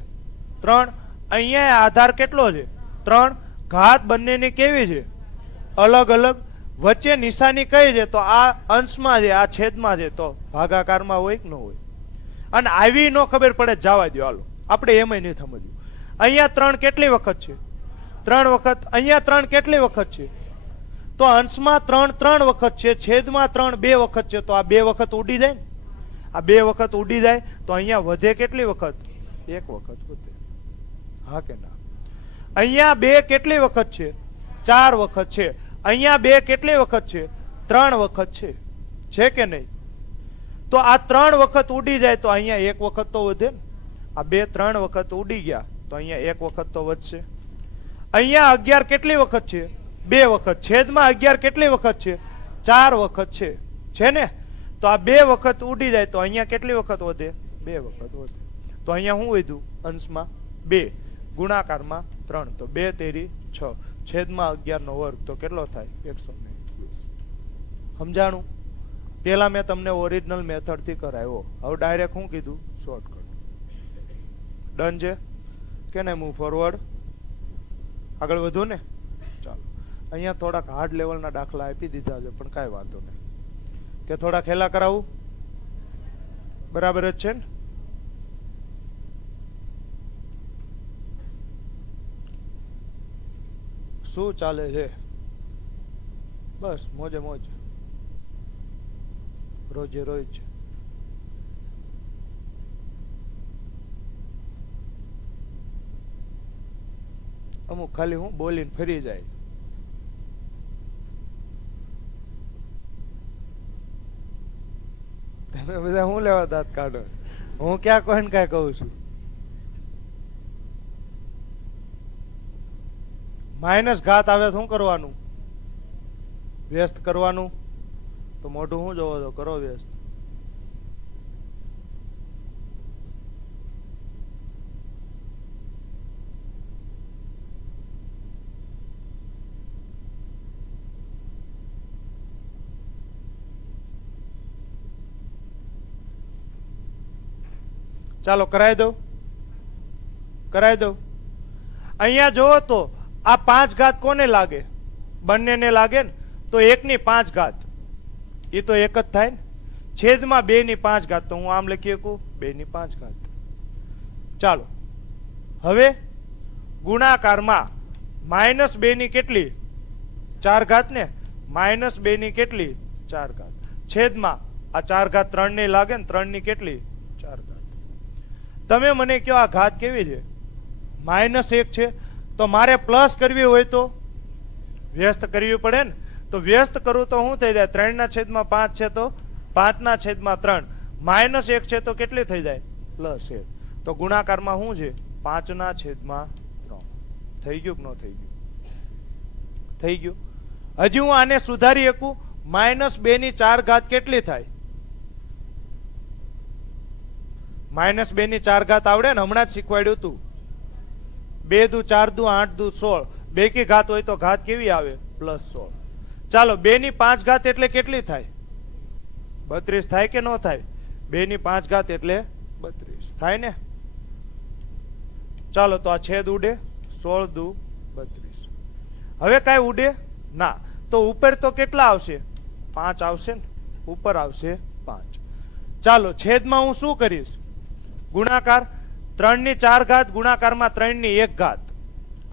3. અહીંયા આધાર કેટલો છે? 3. ઘાત બંનેની કેવી છે? અલગ અલગ. વચ્ચે નિશાની કઈ છે? તો આ અંશમાં છે, આ છેદમાં છે. તો ભાગાકારમાં હોય કે ન હોય? અને આવી નો ખબર પડે જવા દો. હાલો આપણે એમાંય નહીં સમજ્યું. અહીંયા 3 કેટલી વખત છે? 3 વખત. અહીંયા 3 કેટલી વખત છે? તો અંશમાં 3 વખત છે, છેદમાં 3 2 વખત છે. તો આ 2 વખત ઉડી જાય ને. આ 2 વખત ઉડી જાય તો અહીંયા વધે કેટલી વખત? 1 વખત વધે. હા કે ના? અહીંયા 2 કેટલી વખત છે? 4 વખત છે. અહીંયા 2 કેટલી વખત છે? 3 વખત છે. છે કે નહીં? તો આ 3 વખત ઉડી જાય તો અહીંયા 1 વખત તો વધે ને. આ 2 3 વખત ઉડી ગયા તો અહીંયા 1 વખત તો વધશે. અહીંયા 11 કેટલી વખત છે? 2 વખત. છેદમાં 11 કેટલી વખત છે? 4 વખત છે. છે ને? તો આ 2 વખત ઉડી જાય તો અહીંયા કેટલી વખત વધે? 2 વખત વધે. તો અહીંયા શું વધ્યું? અંશમાં 2, ગુણાકારમાં 3. તો 2 તેરી 6. છેદમાં 11 નો વર્ગ તો કેટલો થાય? 121. સમજાણું? પેલા મેં તમને ઓરિજિનલ મેથડ થી કરાવ્યો. હવે ડાયરેક્ટ શું કીધું? શોર્ટકટ. ડન છે કે નહીં? Move forward. આગળ વધુ ને? ચાલો અહીંયા થોડાક હાર્ડ લેવલના દાખલા આપી દીધા છે પણ કાંઈ વાંધો નહીં. કે થોડા ખેલા કરાવું? બરાબર જ છે ને? શું ચાલે છે? બસ મોજે મોજ. રોજે રોજ. અમુક ખાલી હું બોલીને ફરી જાય. તમે બધા હું લેવા દાંત કાઢો? હું ક્યાં કોઈને કાંઈ કહું છું? માઇનસ ઘાત આવે શું કરવાનું? વ્યસ્ત કરવાનું. તો મોઢું શું જોવો છો? કરો વ્યસ્ત. ચાલો કરાવી દઉં. કરાવી દઉં. અહીંયા જોવો તો આ 5 ઘાત કોને લાગે? બંનેને લાગે ને. તો 1 ની 5 ઘાત એ તો એક જ થાય ને. છેદમાં 2 ની 5 ઘાત તો હું આમ લખી શકું 2 ની 5 ઘાત. ચાલો હવે ગુણાકારમાં -2 ની કેટલી? 4 ઘાત ને. -2 ની કેટલી? 4 ઘાત. છેદમાં આ 4 ઘાત 3 ને લાગે ને. 3 ની કેટલી? 4 ઘાત. તમે મને કહો આ ઘાત કેવી છે? -1 છે. તો મારે પ્લસ કરવી હોય તો વ્યસ્ત કરવી પડે ને. તો વ્યસ્ત કરું તો શું થઈ જાય? 3/5 છે તો 5/3. -1 છે તો કેટલી થઈ જાય? +1. તો ગુણાકારમાં શું છે? 5/3. થઈ ગયું કે ન થઈ ગયું? થઈ ગયું. હજી હું આને સુધારી શકું. -2 ની 4 ઘાત કેટલી થાય? -2 ની 4 ઘાત આવડે ને? હમણાં જ શીખવાડ્યું હતું. 2 દુ 4 દુ 8 દુ 16. બેકી ઘાત હોય તો ઘાત કેવી આવે? +16. ચાલો 2 ની 5 ઘાત એટલે કેટલી થાય? 32 થાય કે ન થાય? 2 ની 5 ઘાત એટલે 32 થાય ને. ચાલો તો આ છેદ ઉડે. 16 દુ 32. હવે કાંઈ ઉડે ના. તો ઉપર તો કેટલા આવશે? 5 આવશે ને. ઉપર આવશે 5. ચાલો છેદમાં હું શું કરીશ? ગુણાકાર. 3 ની 4 ઘાત ગુણાકારમાં 3 ની 1 ઘાત.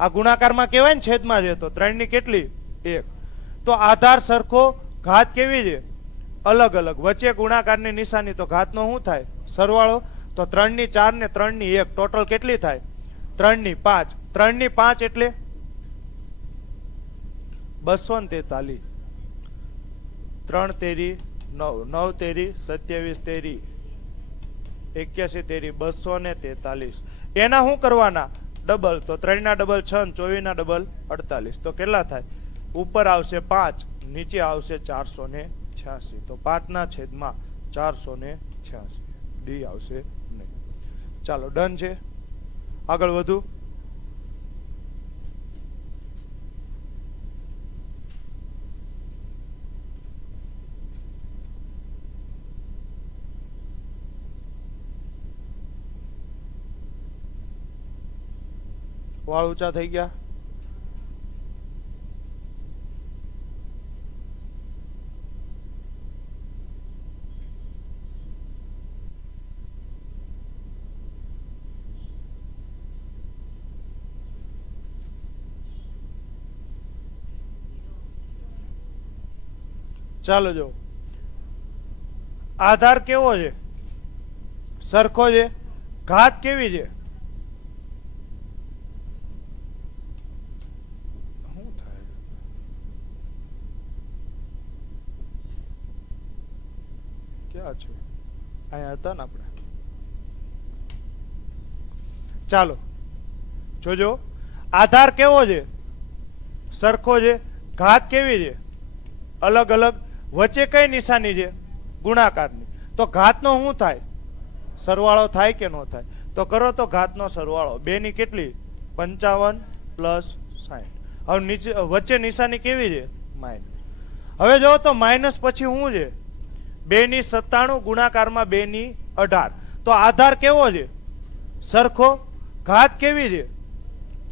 આ ગુણાકારમાં કહેવાય ને છેદમાં છે તો 3 ની કેટલી? 1. તો આધાર સરખો, ઘાત કેવી છે? અલગ અલગ. વચ્ચે ગુણાકારની નિશાની તો ઘાતનો શું થાય? સરવાળો. તો 3 ની 4 ને 3 ની 1 ટોટલ કેટલી થાય? 3 ની 5. 3 ની 5 એટલે 243. 3 તેરી 9, 9 તેરી 27 તેરી 81 તેરી 243. એના શું કરવાના? ડબલ. તો 3 ના ડબલ 6, 24 ના ડબલ 48. તો કેટલા થાય? ઉપર આવશે 5, નીચે આવશે 486. તો 5/486. ડી આવશે નહીં. ચાલો ડન છે. આગળ વધુ. વાળ ઊંચા થઈ ગયા. ચાલો જો આધાર કેવો છે? સરખો છે. ઘાત કેવી છે? શું થાય? ક્યાં છે? અહીંયા હતા ને આપણે. ચાલો જોજો. આધાર કેવો છે? સરખો છે. ઘાત કેવી છે? અલગ અલગ. વચ્ચે કઈ નિશાની છે? ગુણાકારની. તો ઘાતનો શું થાય? સરવાળો થાય કે ન થાય? તો કરો તો ઘાતનો સરવાળો. 2 ની કેટલી? 55 + 60. હવે નીચે વચ્ચે નિશાની કેવી છે? માઇનસ. હવે જો તો માઇનસ પછી શું છે? 2 ની 97 ગુણાકારમાં 2 ની 18. તો આધાર કેવો છે? સરખો. ઘાત કેવી છે?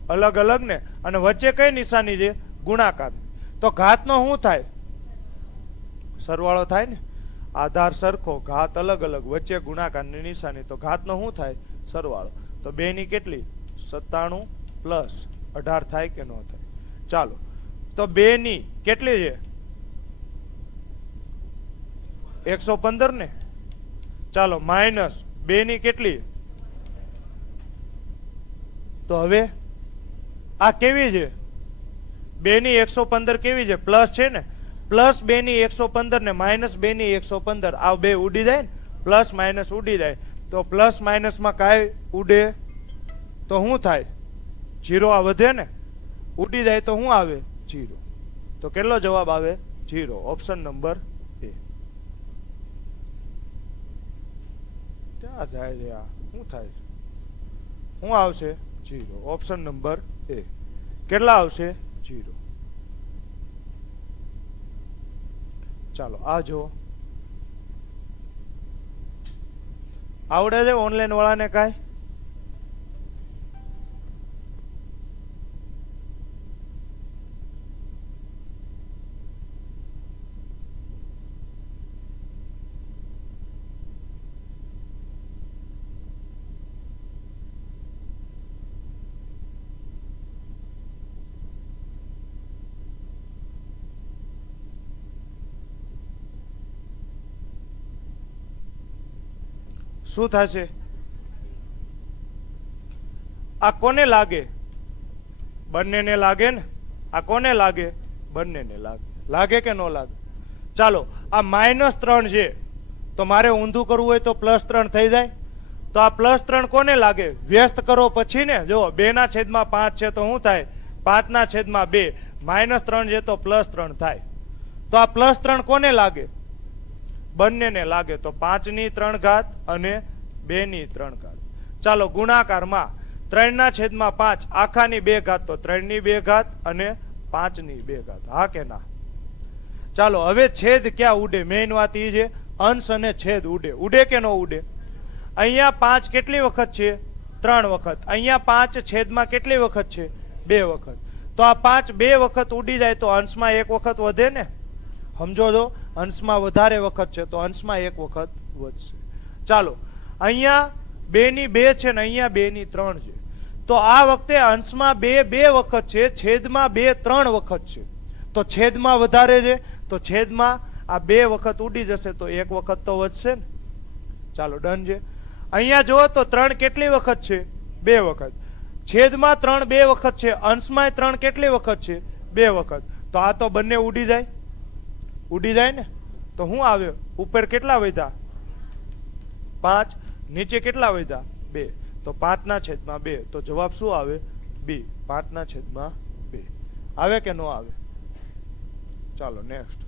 અલગ અલગ ને. અને વચ્ચે કઈ નિશાની છે? ગુણાકાર. તો ઘાતનો શું થાય? સરવાળો થાય ને. આધાર સરખો, ઘાત અલગ અલગ, વચ્ચે ગુણાકારની નિશાની. તો ઘાતનો શું થાય? સરવાળો. તો 2 ની કેટલી? 97 + 18 થાય કે ન થાય? ચાલો તો 2 ની કેટલી છે? 115 ને. ચાલો માઇનસ 2 ની કેટલી? તો હવે આ કેવી છે? 2 ની 115 કેવી છે? પ્લસ છે ને. +2 ની 115 ને -2 ની 115. આ બે ઉડી જાય ને. પ્લસ માઇનસ ઉડી જાય. તો પ્લસ માઇનસ માં કાંઈ ઉડે તો શું થાય? 0 આ વધે ને. ઉડી જાય તો શું આવે? 0. તો કેટલો જવાબ આવે? 0. ઓપ્શન નંબર એ. ક્યાં જાય છે આ? શું થાય? શું આવશે? 0. ઓપ્શન નંબર એ. કેટલા આવશે? 0. ચાલો આ જો આવડે છે ઓનલાઈન વાળાને કાંઈ? શું થશે? આ કોને લાગે? બંનેને લાગે ને. આ કોને લાગે? બંનેને લાગે. લાગે કે ન લાગે? ચાલો, આ -3 છે તો મારે ઊંધું કરવું હોય તો +3 થઈ જાય. તો આ +3 કોને લાગે? વ્યસ્ત કરો પછી ને. જો 2/5 છે તો શું થાય? 5/2. -3 છે તો +3 થાય. તો આ +3 કોને લાગે? બંનેને લાગે. તો 5/3 અને 2/3. ચાલો, ગુણાકારમાં 3/5 આખાની 2 તો 3/2 અને 5/2. હા કે ના? ચાલો, હવે છેદ ક્યાં ઉડે? મેઇન વાત એ છે, અંશ અને છેદ ઉડે. ઉડે કે ન ઉડે? અહીંયા 5 કેટલી વખત છે? 3 વખત. અહીંયા 5 છેદમાં કેટલી વખત છે? 2 વખત. તો આ 5 2 વખત ઉડી જાય તો અંશમાં 1 વખત વધે ને. સમજો છો? અંશમાં વધારે વખત છે તો અંશમાં 1 વખત વધશે. ચાલો, અહીંયા 2/2 છે ને અહીંયા 2/3 છે. તો આ વખતે અંશમાં 2 વખત છે, છેદમાં 2 3 વખત છે. તો છેદમાં વધારે છે તો છેદમાં આ 2 વખત ઉડી જશે તો 1 વખત તો વધશે ને. ચાલો, ડન છે. અહીંયા જુઓ તો 3 કેટલી વખત છે? 2 વખત. છેદમાં 3 2 વખત છે, અંશમાં 3 કેટલી વખત છે? 2 વખત. તો આ તો બંને ઉડી જાય. ઉડી જાય ને. તો શું આવ્યો? ઉપર કેટલા વધ્યા? 5. નીચે કેટલા વધ્યા? 2. તો 5/2. તો જવાબ શું આવે? B. 5/2 આવે કે ન આવે? ચાલો, નેક્સ્ટ.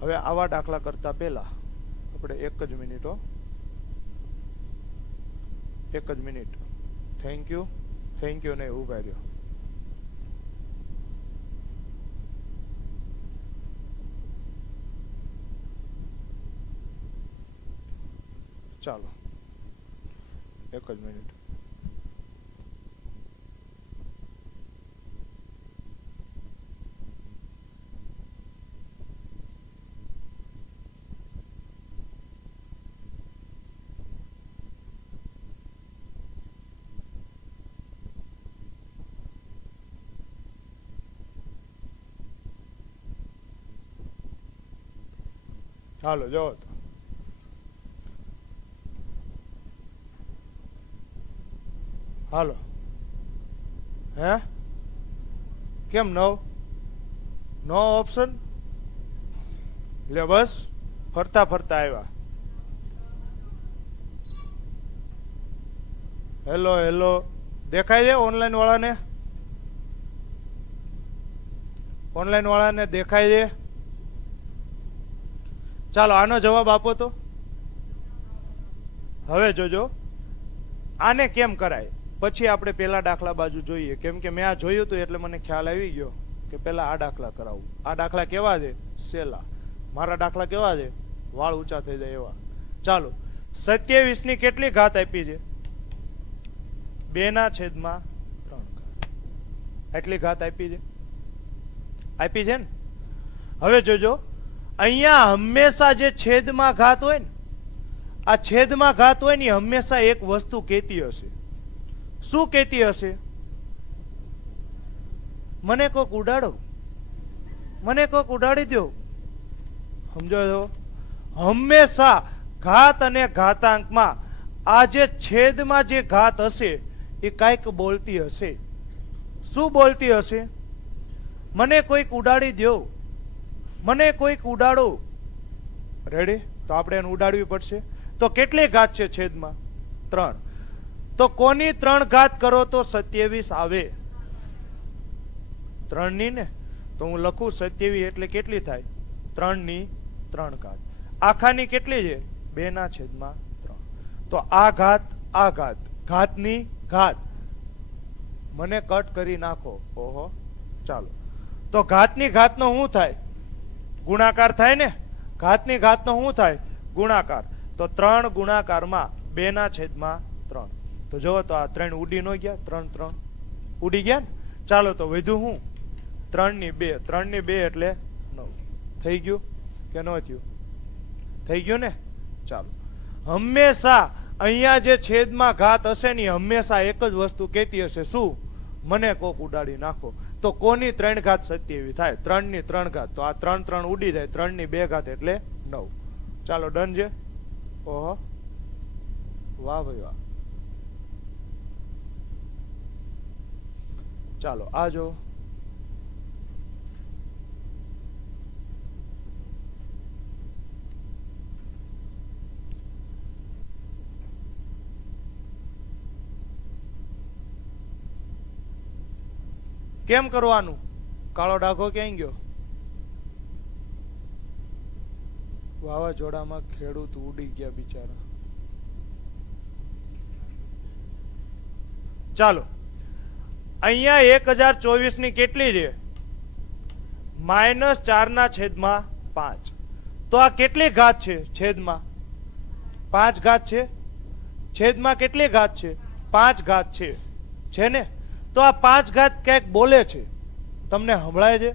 હવે આવા દાખલા કરતા પહેલા આપણે એક જ મિનિટ. થેન્ક યુ ને ઉભા રહ્યો. ચાલો, એક જ મિનિટ. હાલો, જો તો હાલો. હે કેમ નો ઓપ્શન? લે બસ, ફરતા ફરતા આવ્યા. હેલો દેખાય છે ઓનલાઈન વાળાને દેખાય છે? ચાલો, આનો જવાબ આપો તો. હવે જોજો, આને કેમ કરાય પછી આપણે પેલા દાખલા બાજુ જોઈએ. કેમ કે મેં આ જોયું હતું એટલે મને ખ્યાલ આવી ગયો કે પેલા આ દાખલા કરાવું. આ દાખલા કેવા છે? સેલા. મારા દાખલા કેવા છે? વાળ ઊંચા થઈ જાય એવા. ચાલો, 27 ની કેટલી ઘાત આપી છે? 2/3. એટલી ઘાત આપી છે. આપી છે ને. હવે જોજો, અહીંયા હંમેશા જે છેદમાં ઘાત હોય ને, આ છેદમાં ઘાત હોય ને હંમેશા એક વસ્તુ કહેતી હશે. શું કહેતી હશે? મને કોક ઉડાડો, મને કોક ઉડાડી દો. સમજો છો? હંમેશા ઘાત અને ઘાતાંકમાં આ જે છેદમાં જે ઘાત હશે એ કાંઈક બોલતી હશે. શું બોલતી હશે? મને કોઈક ઉડાડી દો, મને કોઈક ઉડાડો. રેડી? તો આપણે એને ઉડાડવી પડશે. તો કેટલી ઘાત છે છેદમાં? 3. તો કોની 3 ઘાત કરો તો 27 આવે? 3 ની ને. તો હું લખું 27 એટલે કેટલી થાય? 3/3 ઘાત. આખાની કેટલી છે? 2/3. તો આ ઘાત ઘાતની ઘાત મને કટ કરી નાખો. ઓહો, ચાલો. તો ઘાતની ઘાતનો શું થાય? ગુણાકાર થાય ને. ઘાતની ઘાતનો શું થાય? ગુણાકાર. તો 3 ગુણાકારમાં 2/3. તો જો તો આ 3 ઉડી ન ગયા? 3 ઉડી ગયા ને. ચાલો, તો વધ્યું હું 3/2. 3/2 એટલે 9. થઈ ગયું કે ન થયું? થઈ ગયું ને. ચાલો, હંમેશા અહીંયા જે છેદમાં ઘાત હશે ને હંમેશા એક જ વસ્તુ કહેતી હશે. શું? મને કોક ઉડાડી નાખો. તો કોની 3 ઘાત 27 થાય? 3/3 ઘાત. તો આ 3 ઉડી જાય. 3/2 ઘાત એટલે 9. ચાલો, ડન છે. ઓહો, વાહ ભાઈ વાહ. ચાલો આ જો. કેમ કરવાનું? કાળો ડાઘો ક્યાં ગયો? વાવાઝોડામાં ખેડૂત ઉડી ગયા બિચારા. ચાલો અહીંયા 1024 ની કેટલી છે? -4/5. તો આ કેટલી ઘાત છે? છેદમાં 5 ઘાત છે. છેદમાં કેટલી ઘાત છે? 5 ઘાત છે ને? તો આ 5 ઘાત ક્યાંક બોલે છે, તમને સંભળાય છે?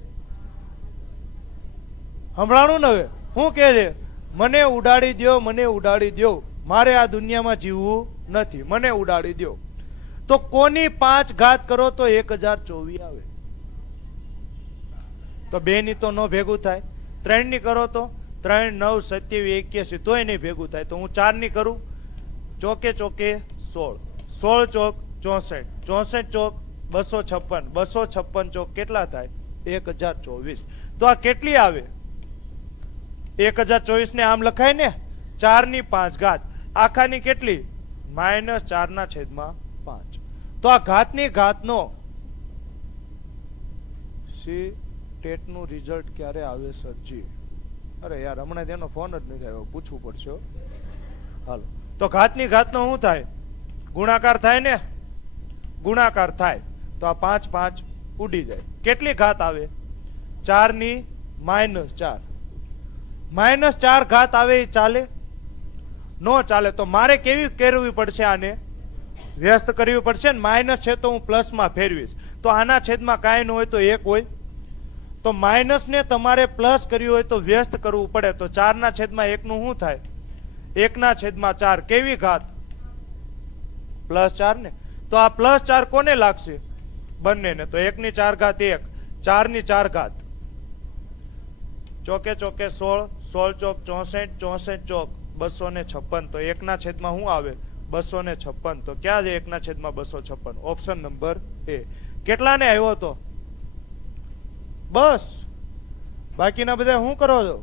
સંભળાણું ને? હવે શું કહે છે? મને ઉડાડી દ્યો, મને ઉડાડી દ્યો, મારે આ દુનિયામાં જીવવું નથી, મને ઉડાડી દ્યો. તો કોની 5 ઘાત કરો તો 1024 આવે? તો 2 ની તો ન ભેગું થાય. 3 ની કરો તો 3 9 27 81, તોય નહીં ભેગું થાય. તો હું 4 ની કરું, ચોકે ચોકે 16, 16 ચોક 64, 64 ચોક 256, 256 ચોક કેટલા થાય? 1024. તો આ કેટલી આવે? 1024 ને આમ લખાય ને, 4 ની 5 ઘાત. આખાની કેટલી? -4/5. તો આ ઘાતની ઘાતનો સી ટેટનું રિઝલ્ટ ક્યારે આવે સરજી? અરે યાર, હમણાં તેનો ફોન જ નથી આવ્યો, પૂછવું પડશે. હાલો, તો ઘાતની ઘાતનો શું થાય? ગુણાકાર થાય ને? ગુણાકાર થાય તો આ 5 5 ઉડી જાય. કેટલી ઘાત આવે? 4 ની -4. -4 ઘાત આવે એ ચાલે? નો ચાલે. તો મારે કેવી કરવી પડશે? આને વ્યસ્ત કરવી પડશે ને. માઇનસ છે તો હું પ્લસમાં ફેરવીશ. તો આના છેદમાં કાંઈ ન હોય તો 1 હોય. તો માઇનસ ને તમારે પ્લસ કર્યું હોય તો વ્યસ્ત કરવું પડે. તો 4/1 નું શું થાય? 1/4. કેવી ઘાત? +4 ને. તો આ +4 કોને લાગશે? બંનેને. તો 1 ની 4 ઘાત 1, 4 ની 4 ઘાત. ચોકે ચોકે 16, 16 ચોક 64, 64 ચોક 256. તો 1/માં શું આવે? 256. તો ક્યાં છે 1/256? ઓપ્શન નંબર એ. કેટલાને આવ્યો તો? બસ. બાકીના બધા શું કરો છો?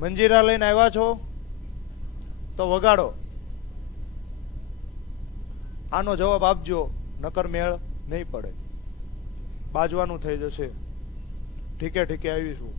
મંજીરા લઈને આવ્યા છો તો વગાડો. આનો જવાબ આપજો, નકર મેળ નહીં પડે. બાજવાનું થઈ જશે. ઠીકે ઠીકે આવીશું.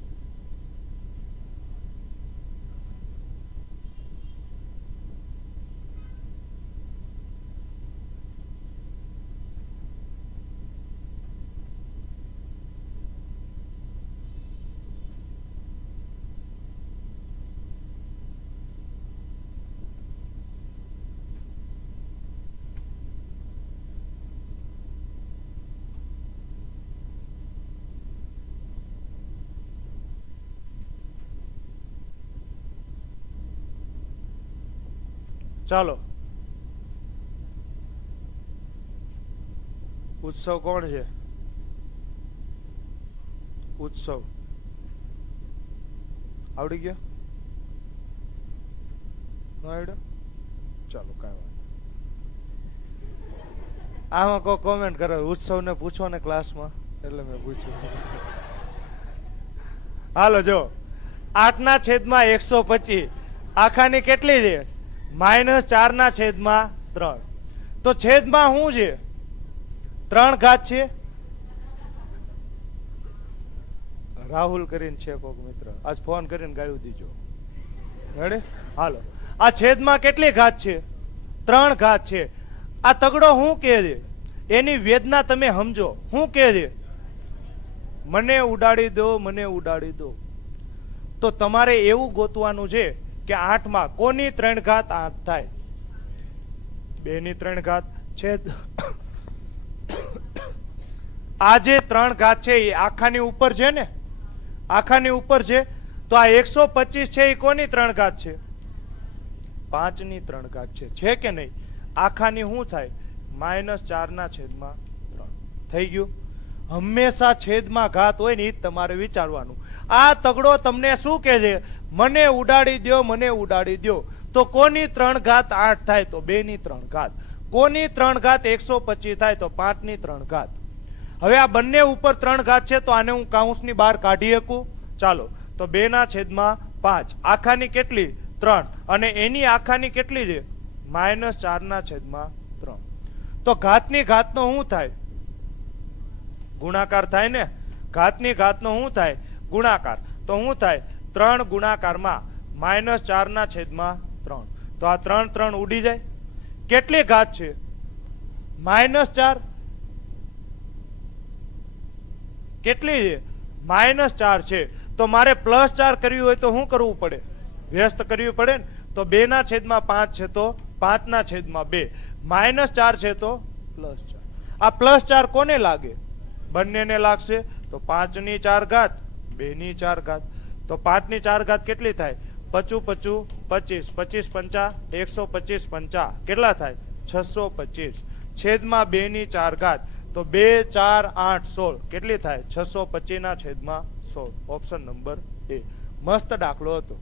ચાલો, ઉત્સવ કોણ છે? ઉત્સવ આવડી ગયો? નો આવડ્યો? ચાલો કાંઈ વાત. આમાં કોઈ કોમેન્ટ કરે ઉત્સવ ને પૂછો ને ક્લાસમાં, એટલે મેં પૂછ્યું. હાલો જો, 8/125 આખાની કેટલી છે? -4/3. તો છેદમાં શું છે? 3 ઘાત છે. રાહુલ કરીને છે કોક મિત્ર, આજ ફોન કરીને ગાળ્યું દીજો. રેડી? હાલો, આ છેદમાં કેટલી ઘાત છે? 3 ઘાત છે. આ તગડો શું કહે છે? એની વેદના તમે સમજો. શું કહે છે? મને ઉડાડી દો, મને ઉડાડી દો. તો તમારે એવું ગોતવાનું છે કે 8માં કોની 3 ઘાત 8 થાય? 2 ની 3 ઘાત છેદ. આ જે 3 ઘાત છે એ આખાની ઉપર છે ને? આખાની ઉપર છે. તો આ 125 છે એ કોની 3 ઘાત છે? 5 ની 3 ઘાત છે કે નહીં? આખાની શું થાય? -4/3 થઈ ગયું. હંમેશા છેદમાં ઘાત હોય ને એ તમારે વિચારવાનું. આ તગડો તમને શું કહે છે? મને ઉડાડી દ્યો, મને ઉડાડી દ્યો. તો કોની 3 ઘાત 8 થાય? તો 2 ની 3 ઘાત. કોની 3 ઘાત 125 થાય? તો 5 ની 3 ઘાત. હવે આ બંને ઉપર 3 ઘાત છે તો આને હું કાઉન્સની બહાર કાઢી શકું. ચાલો, તો 2 ના છેદમાં 5. આખાની કેટલી? 3. અને એની આખાની કેટલી છે? -4 ના છેદમાં 3. તો ઘાતની ઘાતનો શું થાય? ગુણાકાર થાય ને. ઘાતની ઘાતનો શું થાય? ગુણાકાર. તો શું થાય? 3 ગુણાકારમાં -4 ના છેદમાં 3. તો આ 3 3 ઉડી જાય. કેટલી ઘાત છે? -4. કેટલી છે? -4 છે. તો મારે +4 કરવી હોય તો શું કરવું પડે? વ્યસ્ત કરવી પડે ને. તો 2 ના છેદમાં 5 છે તો 5 ના છેદમાં 2. -4 છે તો +4. આ +4 કોને લાગે? બંનેને લાગશે. તો 5 ની 4 ઘાત, 2 ની 4 ઘાત. તો 5 ની 4 ઘાત કેટલી થાય? 5 5 25. 25 5 125 5 કેટલા થાય? 625. છેદમાં 2 ની 4 ઘાત. તો 2 4 8 16 કેટલી થાય? 625 ના છેદમાં 16. ઓપ્શન નંબર એ. મસ્ત દાખલો હતો.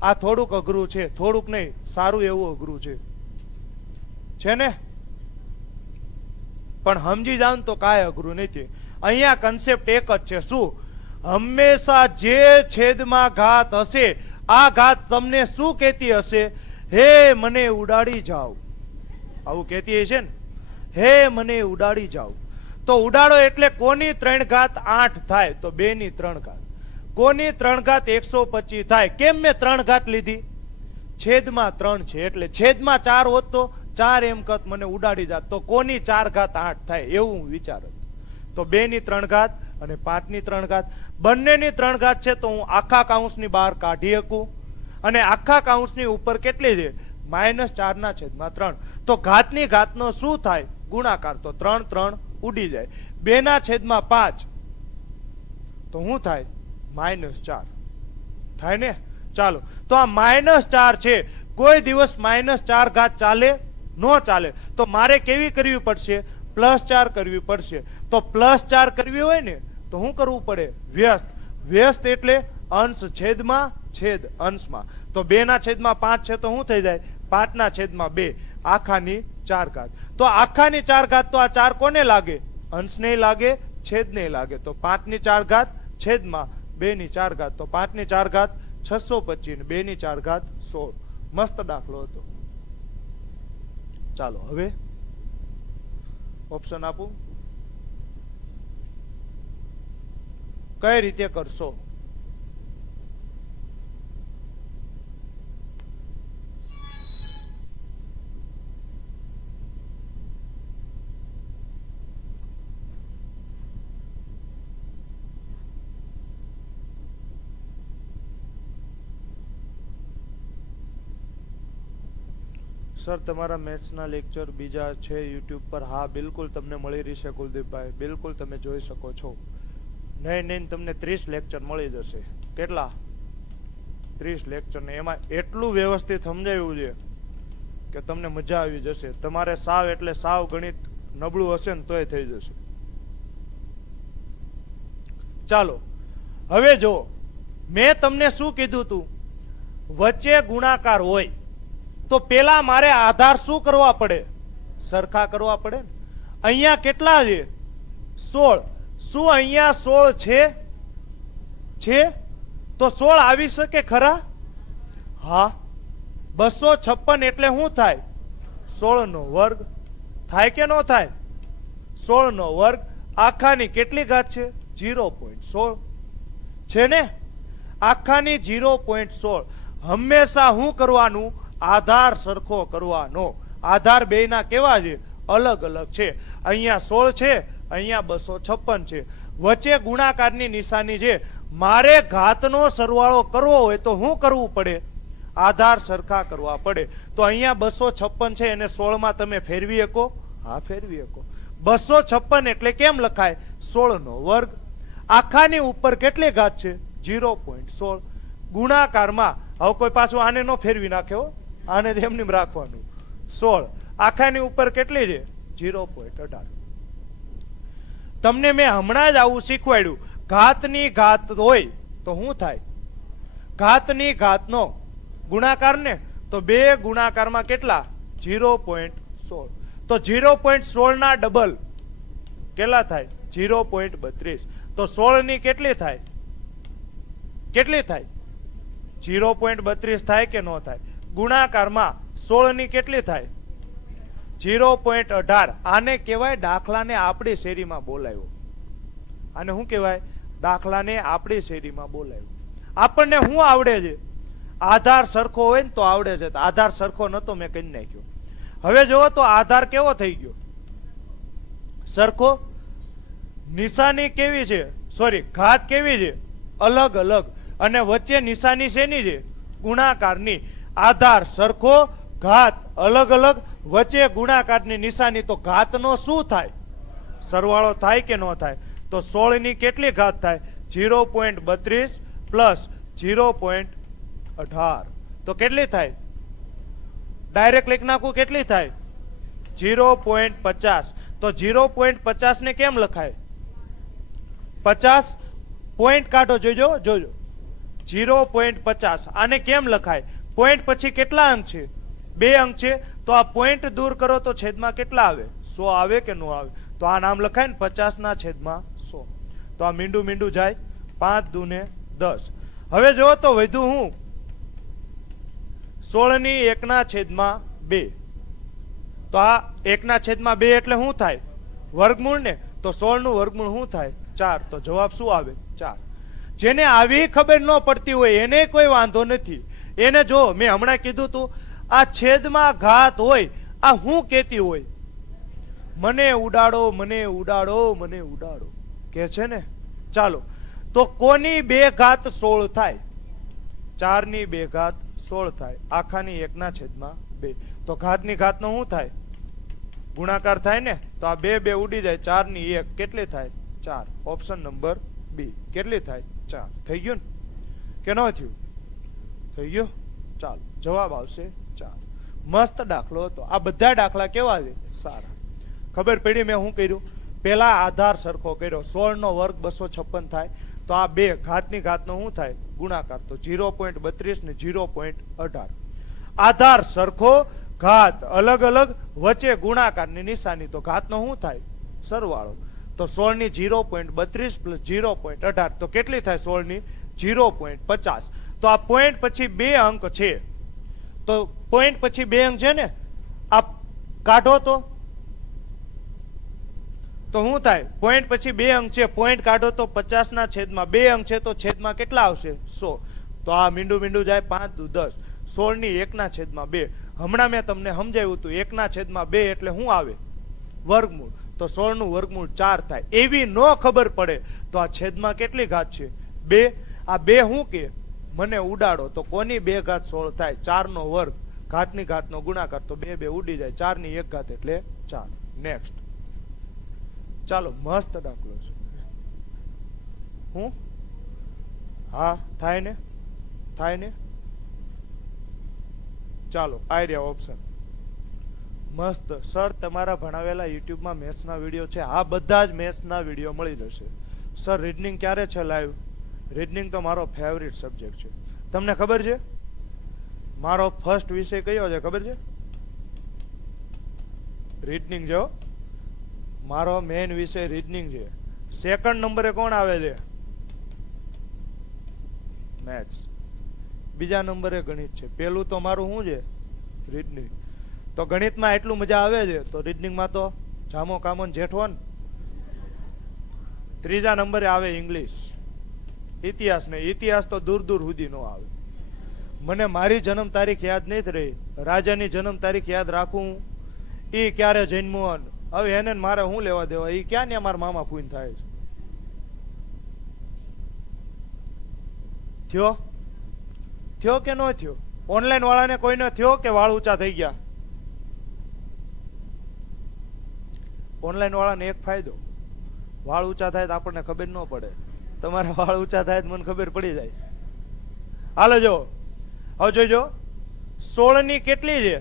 આ થોડુંક અઘરું છે, થોડુંક નહીં, સારું એવું અઘરું છે ને? પણ સમજી જાવ તો કાંઈ અઘરું નથી. અહીંયા કન્સેપ્ટ એક જ છે. શું? હંમેશા જે છેદમાં ઘાત હશે, આ ઘાત તમને શું કહેતી હશે? હે મને ઉડાડી જાવ. આવું કહેતી હશે ને? હે મને ઉડાડી જાવ. તો ઉડાડો એટલે કોની 3 ઘાત 8 થાય? તો 2 ની 3 ઘાત. કોની 3 ઘાત 125 થાય? કેમ મેં 3 ઘાત લીધી? છેદમાં 3 છે એટલે. છેદમાં 4 હોત તો 4 એમ કત મને ઉડાડી જાત. તો કોની 4 ઘાત 8 થાય? એવું હું વિચારું. તો 2 ની 3 ઘાત અને 5 ની 3 ઘાત. બંનેની 3 ઘાત છે તો હું આખા કાઉન્સની બહાર કાઢી શકું. અને આખા કાઉન્સની ઉપર કેટલી છે? -4 ના છેદમાં 3. તો ઘાતની ઘાતનો શું થાય? ગુણાકાર. તો 3 3 ઉડી જાય. 2 ના છેદમાં 5 તો શું થાય? -4 થાય ને. ચાલો, તો આ -4 છે. કોઈ દિવસ -4 ઘાત ચાલે? નો ચાલે. તો મારે કેવી કરવી પડશે? +4 કરવી પડશે. તો +4 કરવી હોય ને તો શું કરવું પડે? વ્યસ્ત. વ્યસ્ત એટલે અંશ છેદમાં છેદ અંશમાં. તો 2 ના છેદમાં 5 છે તો શું થઈ જાય? 5 ના છેદમાં 2. આખાની 4 ઘાત. તો આખાની 4 ઘાત તો આ 4 કોને લાગે? અંશને લાગે, છેદને લાગે. તો 5 ની 4 ઘાત છેદમાં 2 ની 4 ઘાત. તો 5 ની 4 ઘાત 625 2 ની 4 ઘાત 16. મસ્ત દાખલો હતો. ચાલો હવે ઓપ્શન આપું. કઈ રીતે કરશો? સર તમારા મેથ્સના લેક્ચર બીજા છે યુટ્યુબ પર? હા બિલકુલ તમને મળી રહેશે કુલદીપભાઈ. બિલકુલ તમે જોઈ શકો છો. નહીં તમને 30 લેક્ચર મળી જશે. કેટલા? 30 લેક્ચર. ને એમાં એટલું વ્યવસ્થિત સમજાવ્યું છે કે તમને મજા આવી જશે. તમારે સાવ એટલે સાવ ગણિત નબળું હશે ને તોય થઈ જશે. ચાલો હવે જો મેં તમને શું કીધું તું? વચ્ચે ગુણાકાર હોય તો પેલા મારે આધાર શું કરવા પડે? સરખા કરવા પડે. અહીંયા કેટલા છે? 16. શું અહીંયા 16 છે? તો 16 આવી શકે ખરા? હા. 256 એટલે શું થાય? 16 નો વર્ગ થાય કે નો થાય? 16 નો વર્ગ. આખાની કેટલી ઘાત છે? 0.16 છે ને. આખાની 0.16. હંમેશા શું કરવાનું? આધાર સરખો કરવાનો. આધાર બેયના કેવા છે? અલગ અલગ છે. અહીંયા 16 છે, અહીંયા 256 છે. વચ્ચે ગુણાકારની નિશાની છે. મારે ઘાતનો સરવાળો કરવો હોય તો શું કરવું પડે? આધાર સરખા કરવા પડે. તો અહીંયા 256 છે એને 16 માં તમે ફેરવી શકો? હા ફેરવી શકો. 256 એટલે કેમ લખાય? 16 નો વર્ગ. આખાની ઉપર કેટલી ઘાત છે? 0.16. ગુણાકારમાં હવે કોઈ પાછું આને નો ફેરવી નાખ્યો, આને એમને રાખવાનું. 16 આખાની ઉપર કેટલી છે? 0.18. તમને મેં હમણાં જ આવું શીખવાડ્યું. ઘાતની ઘાત હોય તો શું થાય? ઘાતની ઘાતનો ગુણાકાર ને, તો 2 ગુણાકારમાં કેટલા? 0.16. તો 0.16 ના ડબલ કેટલા થાય? 0.32. તો 16 ની કેટલી થાય? કેટલી થાય? 0.32 થાય કે ન થાય? ગુણાકારમાં 16 ની કેટલી થાય? 0.18. આને કહેવાય દાખલાને આપણી શેરીમાં બોલાવ્યો. આને શું કહેવાય? દાખલાને આપણી શેરીમાં બોલાવ્યો. આપણને શું આવડે છે? આધાર સરખો હોય ને તો આવડે છે. આધાર સરખો નતો, મેં કહી નાખ્યો. હવે જુઓ તો આધાર કેવો થઈ ગયો? સરખો. નિશાની કેવી છે? સોરી, ઘાત કેવી છે? અલગ અલગ. અને વચ્ચે નિશાની શેની છે? ગુણાકારની. આધાર સરખો, ઘાત અલગ અલગ, વચ્ચે ગુણાકારની નિશાની. તો ઘાતનો શું થાય? સરવાળો થાય કે ન થાય? તો 16 ની કેટલી ઘાત થાય? 0.32 પ્લસ 0.18. તો કેટલી થાય? ડાયરેક્ટ લખી નાખું, કેટલી થાય? 0.50. તો 0.50 ને કેમ લખાય? 50 પોઈન્ટ કાઢો, જોજો જોજો. 0.50 આને કેમ લખાય? પોઈન્ટ પછી કેટલા અંક છે? 2 અંક છે. તો આ પોઈન્ટ દૂર કરો તો છેદમાં કેટલા આવે? 100 આવે કે ન આવે? તો આ નામ લખાય ને 50 ના છેદમાં 100. તો આ મીંડું મીંડું જાય. 5 દૂને 10. હવે જો તો વધ્યું હું 16 ની 1 ના છેદમાં 2. તો આ 1 ના છેદમાં 2 એટલે શું થાય? વર્ગમૂળ ને. તો 16 નું વર્ગમૂળ શું થાય? 4. તો જવાબ શું આવે? 4. જેને આવી ખબર ન પડતી હોય એને કોઈ વાંધો નથી. એને જો મેં હમણાં કીધું તું, આ છેદમાં ઘાત હોય, આ હું કેતી હોય? મને ઉડાડો, મને ઉડાડો, મને ઉડાડો કે છે ને. ચાલો, તો કોની 2 ઘાત 16 થાય? 4 ની 2 ઘાત 16 થાય. આખાની 1 ના છેદમાં 2. તો ઘાતની ઘાતનો શું થાય? ગુણાકાર થાય ને. તો આ 2 2 ઉડી જાય. 4 ની 1 કેટલી થાય? 4. Option number B. કેટલી થાય? 4. થઈ ગયું ને કે ન થયું? થઈ ગયું. ચાલો, જવાબ આવશે 4. મસ્ત દાખલો હતો. આ બધા દાખલા કેવા છે? સારા. ખબર પડી મેં શું કર્યું? પેલા આધાર સરખો કર્યો. 16 નો વર્ગ 256 થાય. તો આ 2 ઘાતની ઘાતનો શું થાય? ગુણાકાર. તો 0.32 ને 0.18. આધાર સરખો, ઘાત અલગ અલગ, વચ્ચે ગુણાકારની નિશાની. તો ઘાતનો શું થાય? સરવાળો. તો 16 ની 0.32 પ્લસ 0.18. તો કેટલી થાય? 16 ની 0.50. તો આ પોઈન્ટ પછી 2 અંક છે. તો પોઈન્ટ પછી 2 અંક છે ને, આ કાઢો તો શું થાય? પોઈન્ટ પછી 2 અંક છે. પોઈન્ટ કાઢો તો 50 ના છેદમાં 2 અંક છે. તો છેદમાં કેટલા આવશે? 100. તો આ મીંડું મીંડું જાય. 5 દુ 10. 16 ની 1 ના છેદમાં 2. હમણાં મેં તમને સમજાવ્યું હતું. 1 ના છેદમાં 2 એટલે શું આવે? વર્ગમૂળ. તો 16 નું વર્ગમૂળ 4 થાય. એવી ન ખબર પડે તો આ છેદમાં કેટલી ઘાત છે? 2. આ 2 શું કે? મને ઉડાડો. તો કોની 2 ઘાત 16 થાય? 4 નો વર્ગ, ઘાતની ઘાતનો ગુણાકાર. તો 2 2 ઉડી જાય. 4 ની 1 ઘાત એટલે 4. નેક્સ્ટ. ચાલો, મસ્ત દાખલો છે. હું હા થાય ને? થાય ને? ચાલો, આ રહ્યા ઓપ્શન. મસ્ત. સર તમારા ભણાવેલા યુટ્યુબમાં મેથ્સના વિડીયો છે. આ બધા જ મેથ્સના વિડીયો મળી જશે. સર રીડનિંગ ક્યારે છે લાઈવ? રીડનિંગ તો મારો ફેવરિટ સબ્જેક્ટ છે. તમને ખબર છે મારો ફર્સ્ટ વિષય કયો છે? ખબર છે? રીડનિંગ. જો મારો મેઇન વિષય રીડનિંગ છે. સેકન્ડ નંબરે કોણ આવે છે? મેથ્સ. બીજા નંબરે ગણિત છે. પેલું તો મારું શું છે? રીડનિંગ. તો ગણિતમાં એટલું મજા આવે છે, તો રીડનિંગમાં તો જામો કામો જેઠવો ને. ત્રીજા નંબરે આવે ઇંગ્લિશ. ઇતિહાસ ને. ઇતિહાસ તો દૂર દૂર સુધી નો આવે. મને મારી જન્મ તારીખ યાદ નથી રહી. રાજાની જન્મ તારીખ યાદ રાખું, એ ક્યારે જન્મો. હવે એને મારે શું લેવા દેવા? એ ક્યાં ને મારા મામા ફૂઈન થાય છે. થયો? થયો કે ન થયો? ઓનલાઈન વાળાને કોઈને થયો કે વાળ ઊંચા થઈ ગયા? ઓનલાઈન વાળાને એક ફાયદો, વાળ ઊંચા થાય તો આપણને ખબર ન પડે. તમારા વાળ ઊંચા થાય તો મને ખબર પડી જાય. હાલો જો, હવે જોઈજો. 16 ની કેટલી છે?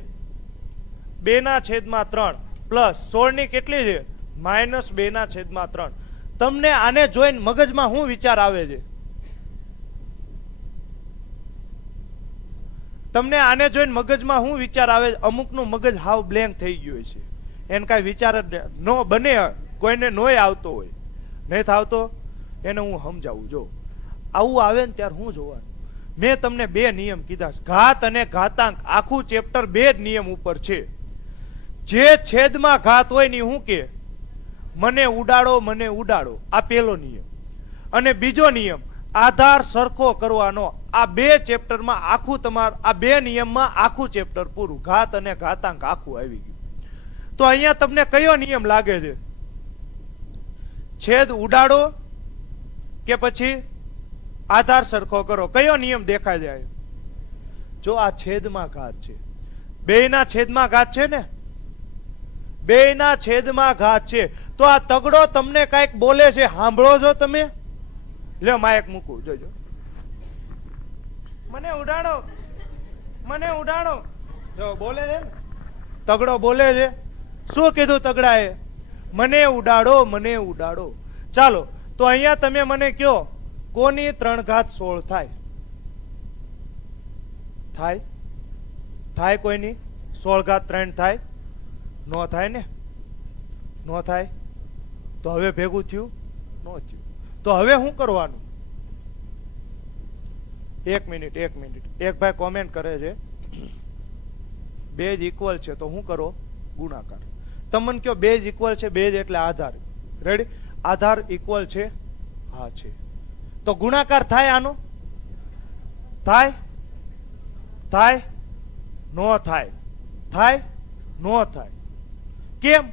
2 ના છેદમાં 3 પ્લસ 16 ની કેટલી છે? માઇનસ 2 ના છેદમાં 3. તમને આને જોઈને મગજમાં શું વિચાર આવે છે? તમને આને જોઈને મગજમાં શું વિચાર આવે? અમુકનું મગજ હાવ બ્લેન્ક થઈ ગયું છે, એને કાંઈ વિચાર જ ન બને, કોઈને નોય આવતો હોય, નહીં આવતો એને હું સમજાવું. જો આવું આવે ને ત્યારે હું જોવાનું, મેં તમને 2 નિયમ કીધા છે, ઘાત અને ઘાતાંક. આખું ચેપ્ટર 2 જ નિયમ ઉપર છે. જે છેદમાં ઘાત હોય ને શું કે? મને ઉડાડો, મને ઉડાડો. આ પહેલો નિયમ. અને બીજો નિયમ આધાર સરખો કરવાનો. આ 2 ચેપ્ટરમાં આખું તમારું, આ 2 નિયમમાં આખું ચેપ્ટર પૂરું. ઘાત અને ઘાતાંક આખું આવી ગયું. તો અહીંયા તમને કયો નિયમ લાગે છે? છેદ ઉડાડો કે પછી આધાર સરખો કરો? કયો નિયમ દેખાય જાય? જો આ છેદમાં ઘાત છે, બેયના છેદમાં ઘાત છે ને, બેયના છેદમાં ઘાત છે. તો આ તગડો તમને કઈક બોલે છે, સાંભળો છો તમે? લ્યો માઇક મૂકું, જોજો. મને ઉડાડો, મને ઉડાડો. જો બોલે છે ને, તગડો બોલે છે. શું કીધું તગડાએ? મને ઉડાડો, મને ઉડાડો. ચાલો તો અહીંયા તમે મને કયો, કોની 3 ઘાત 16 થાય? થાય? થાય કોઈની 16 ઘાત 3 થાય? નો થાય ને, નો થાય. તો હવે ભેગું થયું? નો થયું. તો હવે શું કરવાનું? 1 મિનિટ, 1 મિનિટ. એક ભાઈ કોમેન્ટ કરે છે 2 જ ઇક્વલ છે, તો શું કરો? ગુણાકાર. તમને કયો 2 જ ઇક્વલ છે? 2 જ એટલે આધાર. રેડી? આધાર ઇક્વલ છે? હા છે. તો ગુણાકાર થાય આનો? થાય? થાય? નો થાય. થાય? નો થાય. કેમ?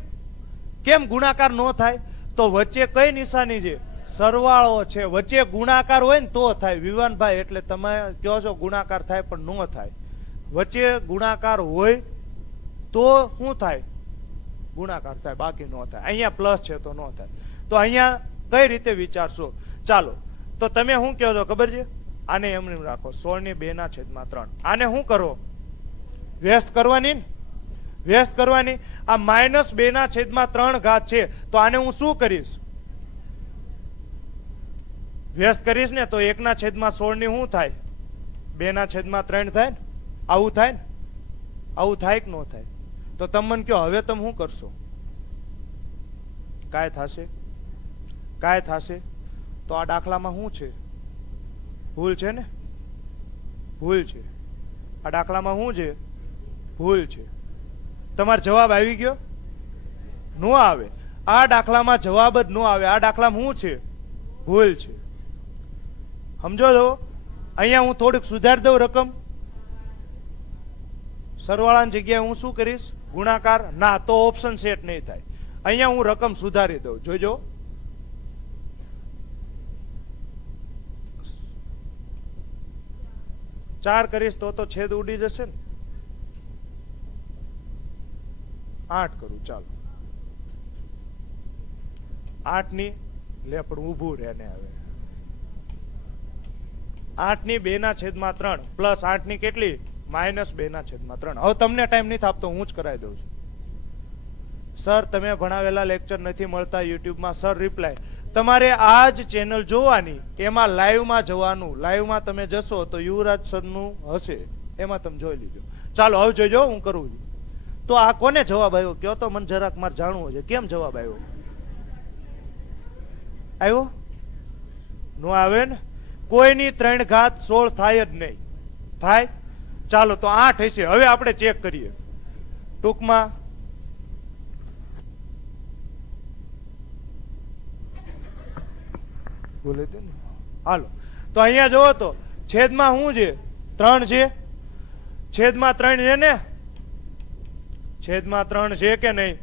કેમ ગુણાકાર નો થાય? તો વચ્ચે કઈ નિશાની છે? સરવાળો છે. વચ્ચે ગુણાકાર હોય ને તો થાય. વિવાનભાઈ, એટલે તમે કહો છો ગુણાકાર થાય પણ નો થાય. વચ્ચે ગુણાકાર હોય તો શું થાય? ગુણાકાર થાય, બાકી નો થાય. અહીંયા પ્લસ છે તો નો થાય. તો અહીંયા કઈ રીતે વિચારશો? ચાલો તો તમે શું કહો છો ખબર છે? આને એમ રાખો, 16 ની 2/3. આને શું કરો? વ્યસ્ત કરવાની ને, વ્યસ્ત કરવાની. આ -2/3 ઘાત છે, તો આને હું શું કરીશ? વ્યસ્ત કરીશ ને, તો 1/16 ની શું થાય? 2/3 થાય ને? આવું થાય ને? આવું થાય કે ન થાય? તો તમે મને કહો, હવે તમે શું કરશો? કાંઈ થશે? કાંઈ થશે? તો આ દાખલામાં શું છે? ભૂલ છે ને? ભૂલ છે. આ દાખલામાં શું છે? ભૂલ છે. તમારો જવાબ આવી ગયો? નો આવે. આ દાખલામાં જવાબ જ નો આવે. આ દાખલામાં શું છે? ભૂલ છે. સમજો છો? અહીંયા હું થોડીક સુધારી દઉં રકમ. સરવાળાની જગ્યાએ હું શું કરીશ? ગુણાકાર. ના, તો ઓપ્શન સેટ નહીં થાય. અહીંયા હું રકમ સુધારી દઉં, જોજો. ચાર કરીશ તો છેદ ઉડી જશે ને. 8 કરું, ચાલો. 8 ની લે પણ ઊભું રહે ને. હવે 8 ની 2/3 પ્લસ 8 ની કેટલી? -2/3. હવે તમને ટાઈમ નથી આપતો, હું જ કરાવી દઉં છું. સર તમે ભણાવેલા લેક્ચર નથી મળતા યુટ્યુબમાં. સર રિપ્લાય, તમારે આ જ ચેનલ જોવાની, એમાં લાઈવમાં જવાનું. લાઈવમાં તમે જશો તો યુવરાજ સરનું હશે, એમાં તમે જોઈ લીધો. ચાલો હવે જોઈજો, હું કરું છું. તો આ કોને જવાબ આવ્યો કયો તો? મને જરાક મારે જાણવું છે. કેમ જવાબ આવ્યો? આવ્યો? નો આવે ને? કોઈની 3 ઘાત 16 થાય જ નહીં. થાય? ચાલો તો 8 હશે. હવે આપણે ચેક કરીએ ટૂંકમાં. બોલે ને, હાલો. તો અહીંયા જોવો તો છેદમાં શું છે? 3 છે. છેદમાં 3 છે ને? છેદમાં 3 છે કે નહીં?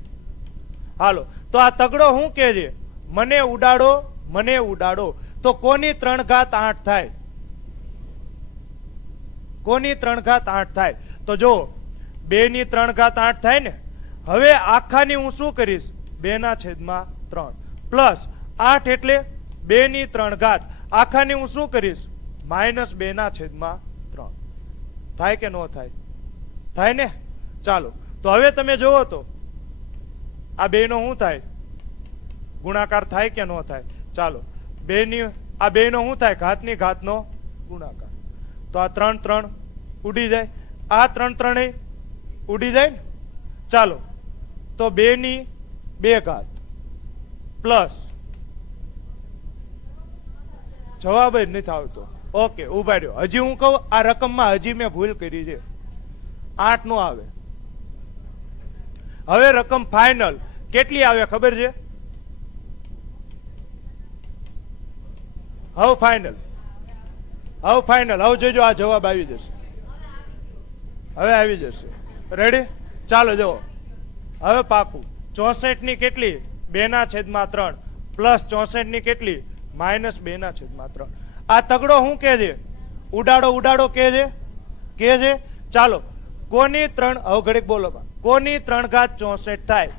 હાલો તો આ તગડો શું કે છે? મને ઉડાડો, મને ઉડાડો. તો કોની 3 ઘાત 8 થાય? કોની 3 ઘાત 8 થાય? તો જો 2 ની 3 ઘાત 8 થાય ને. હવે આખાની હું શું કરીશ? 2/3 પ્લસ 8 એટલે 2 ની 3 ઘાત. આખાની હું શું કરીશ? -2/3. થાય કે નો થાય? થાય ને? ચાલો તો હવે તમે જોવો તો આ 2 નો શું થાય? ગુણાકાર થાય કે નો થાય? ચાલો 2 ની આ 2 નો શું થાય? ઘાતની ઘાતનો ગુણાકાર. તો આ 3 3 ઉડી જાય. આ 3 ત્રણેય ઉડી જાય ને. ચાલો તો 2 ની 2 ઘાત પ્લસ જવાબ જ નથી આવતો. ઓકે ઉભા રહ્યો, હજી હું કહું આ રકમમાં હજી મેં ભૂલ કરી છે, 8 નો આવે. હવે રકમ ફાઇનલ કેટલી આવે ખબર છે? હવે ફાઇનલ હવે જોજો આ જવાબ આવી જશે, હવે આવી જશે. રેડી? ચાલો જુઓ હવે પાકું. 64 ની કેટલી? 2/3 પ્લસ 64 ની કેટલી? -2/3. આ તગડો શું કે છે? ઉડાડો કે છે. ચાલો કોની 3, હવે ઘડીક બોલો, કોની 3 ઘાત 64 થાય?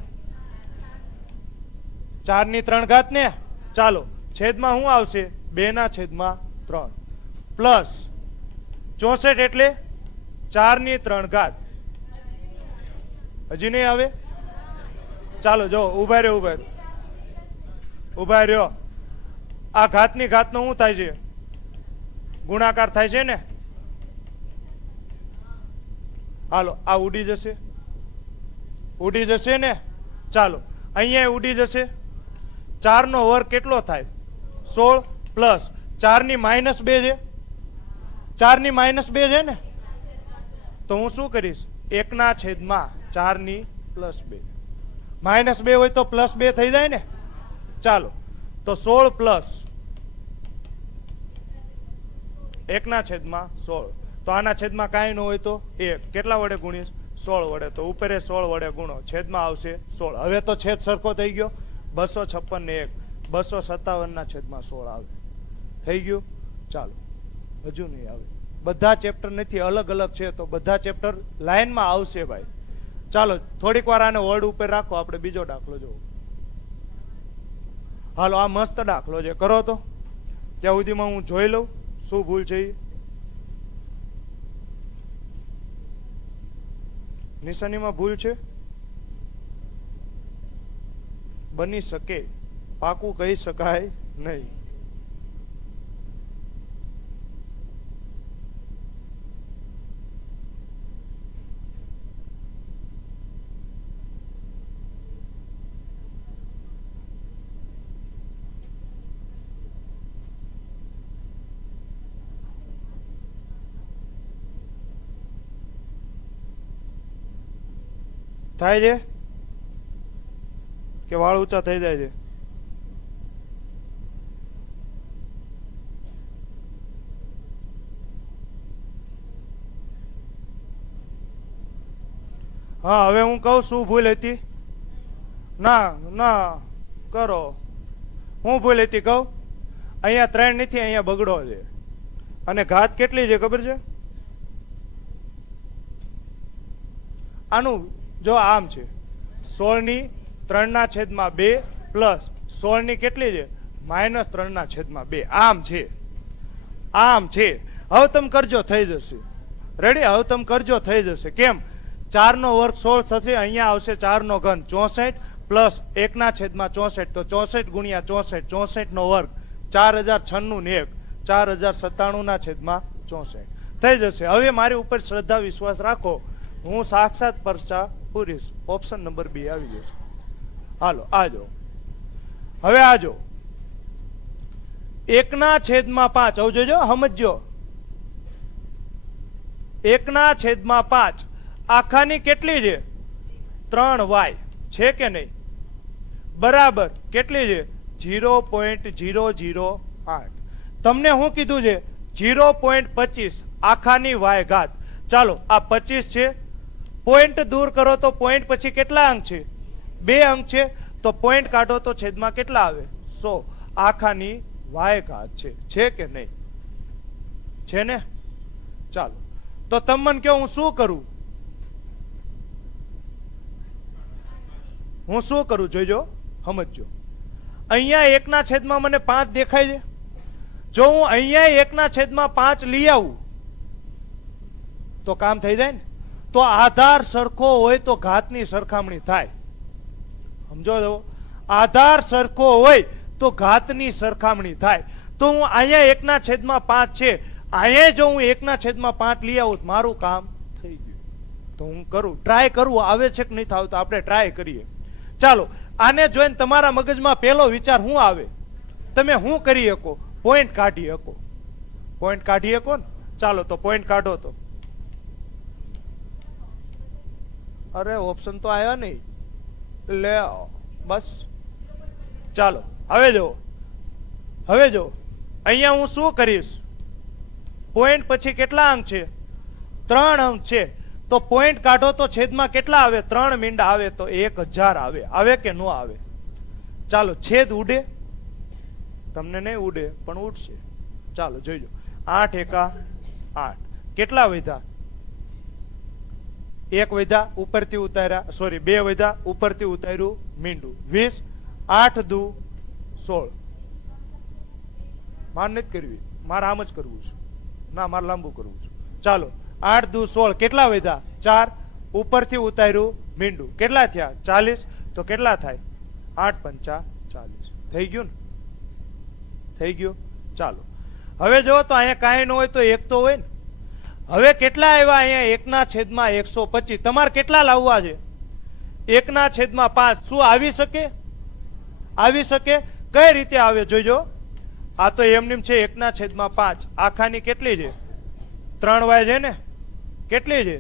4 ની 3 ઘાત ને. ચાલો છેદમાં શું આવશે? 2/3 પ્લસ 64 એટલે 4 ની 3 ઘાત. હજી નહીં આવે? ચાલો જો ઉભા રહ્યો. આ ઘાતની ઘાતનો શું થાય છે? ગુણાકાર થાય છે ને. હાલો આ ઉડી જશે ને. ચાલો અહીંયા ઉડી જશે. 4 નો વર્ગ કેટલો થાય? 16 પ્લસ 4 ની -2 છે. 4 ની -2 છે ને, તો હું શું કરીશ? 1/4 ની +2. -2 હોય તો +2 થઈ જાય ને. ચાલો તો 16 પ્લસ 1/16. તો આના છેદમાં કાંઈ ન હોય તો 1. કેટલા વડે ગુણીશ? 16 વડે. તો ઉપરે 16 વડે ગુણો, છેદમાં આવશે 16. હવે તો છેદ સરખો થઈ ગયો. 256 ને 1 257/16 આવે. થઈ ગયું? ચાલો હજુ નહીં આવે. બધા ચેપ્ટર નથી, અલગ અલગ છે તો બધા ચેપ્ટર લાઈનમાં આવશે ભાઈ. ચાલો થોડીક વાર આને વર્ડ ઉપર રાખો, આપણે બીજો દાખલો જોવો. હાલો આ મસ્ત દાખલો છે, કરો તો ત્યાં સુધીમાં હું જોઈ લઉં શું ભૂલ છે. નિશાનીમાં ભૂલ છે? બની શકે, પાકું કહી શકાય નહીં. થાય છે કે વાળ ઊંચા થઈ જાય છે? હા હવે હું કહું શું ભૂલ હતી. ના કરો, હું ભૂલ હતી કહું. અહીંયા 3 નથી, અહીંયા બગડો છે. અને ઘાત કેટલી છે ખબર છે? આનું જો આમ છે 16 ની 3/2 પ્લસ 16 ની કેટલી છે? -3/2. આમ છે. હવે તમે કરજો થઈ જશે. રેડી? હવે તમે કરજો થઈ જશે. કેમ? 4 નો વર્ગ 16 થશે. અહીંયા આવશે 4 નો ઘન 64 પ્લસ 1/64. તો 64 ગુણ્યા 64, 64 નો વર્ગ 4096 ને 1 4097/64 થઈ જશે. હવે મારી ઉપર શ્રદ્ધા વિશ્વાસ રાખો, હું સાક્ષાત પરચા પૂરીશ. ઓપ્શન નંબર 2 આવી જશે. હાલો આજો. હવે આજો 1/5. હવે જોજો, સમજો. 1/5 આખાની કેટલી છે? 3y છે કે નહીં? બરાબર કેટલી છે? 0.008. તમને શું કીધું છે? 0.25 આખાની y ઘાત. ચાલો આ 25 છે, પોઈન્ટ દૂર કરો તો પોઈન્ટ પછી કેટલા અંક છે? 2 અંક છે. તો પોઈન્ટ કાઢો તો છેદમાં કેટલા આવે? 100. આખાની y ઘાત છે કે નહીં? છે ને? ચાલો તો તમને કહો હું શું કરું? જોઈજો, સમજજો. અહીંયા 1/5 મને 5 દેખાય છે. જો હું અહીંયા 1/5 લઈ આવું તો કામ થઈ જાય ને. તો આધાર સરખો હોય તો ઘાતની સરખામણી થાય. સમજો છો? આધાર સરખો હોય તો ઘાતની સરખામણી થાય. તો હું અહીંયા 1/5 છે, અહીંયા જો હું 1/5 લઈ આવું મારું કામ થઈ ગયું. તો હું કરું, ટ્રાય કરું, આવે છે કે નથી આવતો, આપણે ટ્રાય કરીએ. ચાલો, આને જોઈને તમારા મગજમાં પહેલો વિચાર શું આવે? તમે શું કરી શકો? પોઈન્ટ કાઢી શકો. પોઈન્ટ કાઢી શકો ને? ચાલો તો પોઈન્ટ કાઢો તો. અરે ઓપ્શન તો આવ્યા નહીં, લે બસ. ચાલો હવે જો અહીંયા હું શું કરીશ? પોઈન્ટ પછી કેટલા અંક છે? 3 અંક છે. તો પોઈન્ટ કાઢો તો છેદમાં કેટલા આવે? 3 મીંડા આવે તો 1000 આવે. આવે કે ન આવે? ચાલો, છેદ ઉડે? તમને નહીં ઉડે પણ ઉડશે. ચાલો જોઈજો. 8 એકા 8. કેટલા વધ્યા? 1 વધ્યા, ઉપરથી ઉતાર્યા, સોરી 2 વધ્યા, ઉપરથી ઉતાર્યું મીંડું. 20. 8 દુ 16. માર નથી કરવી, મારે આમ જ કરવું છે. ના, મારે લાંબુ કરવું છે. ચાલો, 8 દુ 16. કેટલા વધ્યા? 4. ઉપરથી ઉતાર્યું મીંડું. કેટલા થયા? 40. તો કેટલા થાય? 8 પંચા 40. થઈ ગયું ને? થઈ ગયું. ચાલો હવે જો તો અહીંયા કાંઈ ન હોય તો 1 તો હોય ને. હવે કેટલા આવ્યા અહીંયા? 1/125. તમારે કેટલા લાવવા છે? 1/5. શું આવી શકે? આવી શકે. કઈ રીતે આવે જોઈજો. આ તો એમનેમ છે 1/5. આખાની કેટલી છે? 3y છે ને? કેટલી છે?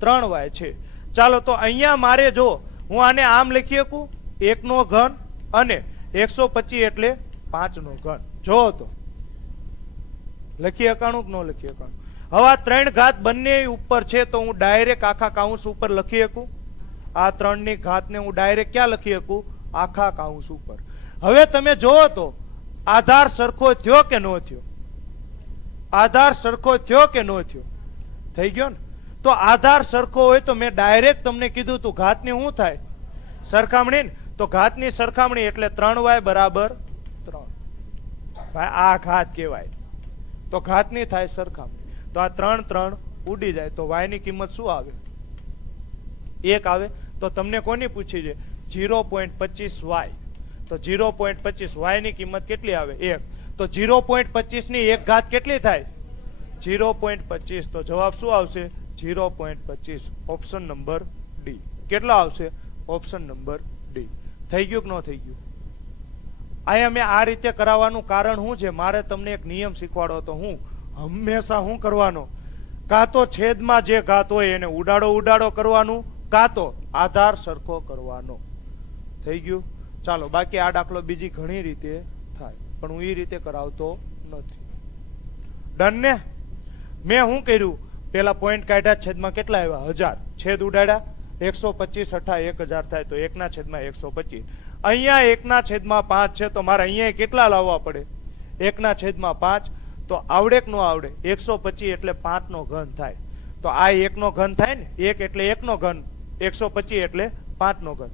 3y છે. ચાલો તો અહીંયા મારે જો હું આને આમ લખી શકું, 1 નો ઘન અને 125 એટલે 5 નો ઘન. જો તો લખી શકાણું કે ન લખી શકાણું? હવે આ 3 ઘાત બંને ઉપર છે તો હું ડાયરેક્ટ આખા કાઉન્સ ઉપર લખી શકું. આ 3 ની ઘાત ને હું ડાયરેક્ટ ક્યાં લખી શકું? આખા કાઉન્સ ઉપર. હવે તમે જોવો તો આધાર સરખો થયો કે ન થયો? આધાર સરખો થયો કે ન થયો? થઈ ગયો ને? તો આધાર સરખો હોય તો મેં ડાયરેક્ટ તમને કીધું તું ઘાતની શું થાય? સરખામણી ને. તો ઘાતની સરખામણી એટલે 3y બરાબર 3. ભાઈ આ ઘાત કહેવાય. તો ઘાતની થાય સરખામણી. તો આ 3 3 ઉડી જાય તો y ની કિંમત શું આવે? 1 આવે. તો તમને કોની પૂછી છે? 0.25y. તો 0.25 y ની કિંમત કેટલી આવે? 1. તો 0.25 ની 1 ઘાત કેટલી થાય? 0.25. તો જવાબ શું આવશે? 0.25. Option number D. કેટલા આવશે? Option number D. થઈ ગયું કે ન થઈ ગયું? અહીંયા મેં આ રીતે કરાવવાનું કારણ શું છે? મારે તમને એક નિયમ શીખવાડો. તો હું હંમેશા શું કરવાનો? કાં તો છેદમાં જે ઘાત હોય એને ઉડાડો કરવાનું, કાં તો આધાર સરખો કરવાનો. થઈ ગયું? ચાલો, બાકી આ દાખલો બીજી ઘણી રીતે થાય પણ હું એ રીતે કરાવતો નથી. ડન ને? મેં શું કર્યું? પેલા પોઈન્ટ કાઢ્યા, છેદમાં કેટલા આવ્યા? 1000. છેદ ઉડાડ્યા, 125 અઠા 1000 થાય તો 1/125. અહીંયા 1/5 છે તો મારે અહીંયા કેટલા લાવવા પડે? 1/5. તો આવડે કે ન આવડે? 125 એટલે 5 નો ઘન થાય. તો આ 1 નો ઘન થાય ને? 1 એટલે 1 નો ઘન, 125 એટલે 5 નો ઘન.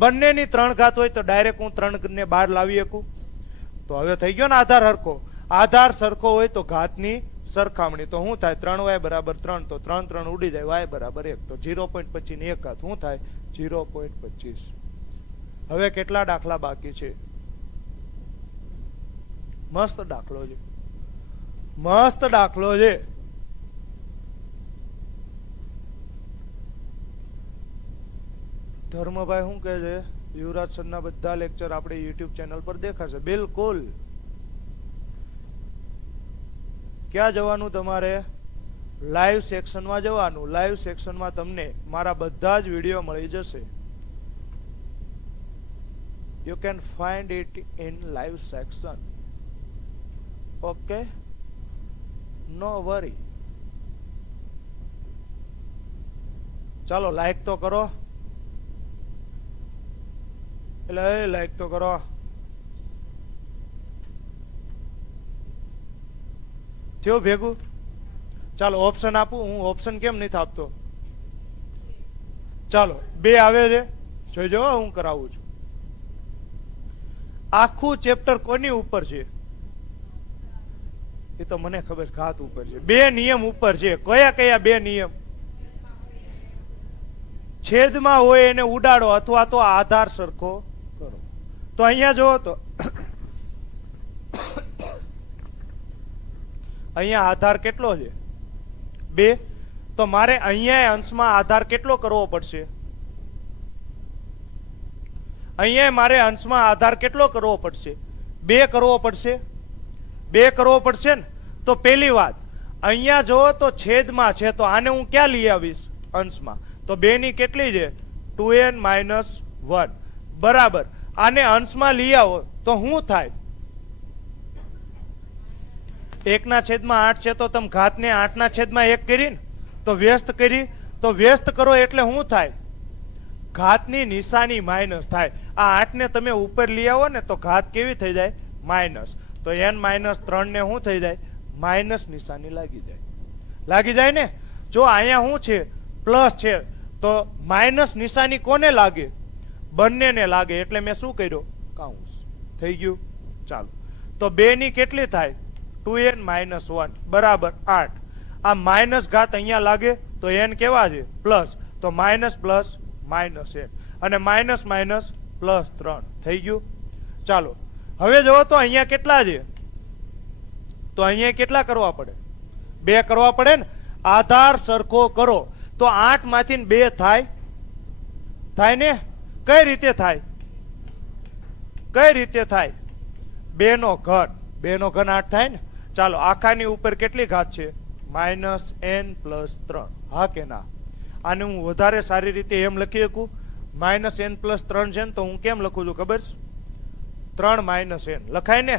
બંનેની 3 ઘાત હોય તો ડાયરેક્ટ હું 3 ને બહાર લાવી શકું. તો હવે થઈ ગયો ને આધાર સરખો. આધાર સરખો હોય તો ઘાતની સરખામણી. તો શું થાય? 3y બરાબર 3. તો 3 3 ઉડી જાય, y બરાબર 1. તો 0.25 ની 1 ઘાત શું થાય? 0.25. હવે કેટલા દાખલા બાકી છે? મસ્ત દાખલો છે, મસ્ત દાખલો છે. ધર્મભાઈ શું કહે છે? યુવરાજ સરના બધા લેક્ચર આપણે યુટ્યુબ ચેનલ પર દેખાશે. બિલકુલ. ક્યાં જવાનું તમારે? લાઈવ સેક્શનમાં જવાનું. લાઈવ સેક્શનમાં તમને મારા બધા જ વિડીયો મળી જશે. You can find it in live section. Okay? No worry. ચાલો લાઈક તો કરો. એટલે લાઈક તો કરો. થયો ભેગું? ચાલો ઓપ્શન આપું. હું ઓપ્શન કેમ નથી આપતો? ચાલો 2 આવે છે, જોઈજો હું કરાવું છું. આખું ચેપ્ટર કોની ઉપર છે? એ તો મને ખબર, ઘાત ઉપર છે. 2 નિયમ ઉપર છે. કયા કયા 2 નિયમ? છેદમાં હોય એને ઉડાડો અથવા તો આધાર સરખો કરો. તો અહીંયા જોવો તો અહીંયા આધાર કેટલો છે? 2. તો મારે અહીંયા અંશમાં આધાર કેટલો કરવો પડશે? અહીંયા મારે અંશમાં આધાર કેટલો કરવો પડશે? 2 કરવો પડશે. 2 કરવો પડશે ને. તો પહેલી વાત, અહીંયા જો તો છેદમાં છે, તો આને હું ક્યાં લઈ આવીશ? અંશમાં. તો 2 ની કેટલી છે? 2n - 1 બરાબર. આને અંશમાં લઈ આવો તો શું થાય? 1/8 છે, તો તમે ઘાતને 8/1 કરીને તો વ્યસ્ત કરી, તો વ્યસ્ત કરો એટલે શું થાય? ઘાતની નિશાની માઇનસ થાય. આ 8 ને તમે ઉપર લઈ આવો ને તો ઘાત કેવી થઈ જાય? માઇનસ. તો n - 3 ને શું થઈ જાય? માઇનસ નિશાની લાગી જાય. લાગી જાય ને. જો અહીંયા શું છે? પ્લસ છે, તો માઇનસ નિશાની કોને લાગે? બંનેને લાગે. એટલે મેં શું કર્યો? કાઉન્સ. થઈ ગયું. ચાલો, તો 2 ની કેટલી થાય? 2n - 1 બરાબર 8. આ માઇનસ ઘાત અહીંયા લાગે તો n કેવા છે? પ્લસ. તો માઇનસ પ્લસ માઇનસ n, અને માઇનસ માઇનસ પ્લસ 3 થઈ ગયું. ચાલો, હવે જો તો અહીંયા કેટલા છે? તો અહીંયા કેટલા કરવા પડે? 2 કરવા પડે ને. આધાર સરખો કરો તો 8 માંથી 2 થાય. થાય ને. કઈ રીતે થાય? કઈ રીતે થાય? 2 નો ઘન. 2 નો ઘન 8 થાય ને. ચાલો, આખાની ઉપર કેટલી ઘાત છે? -n + 3. હા કે ના? આને હું વધારે સારી રીતે એમ લખી શકું. -n + 3 છે ને, તો હું કેમ લખું છું ખબર છે? 3 - n લખાય ને.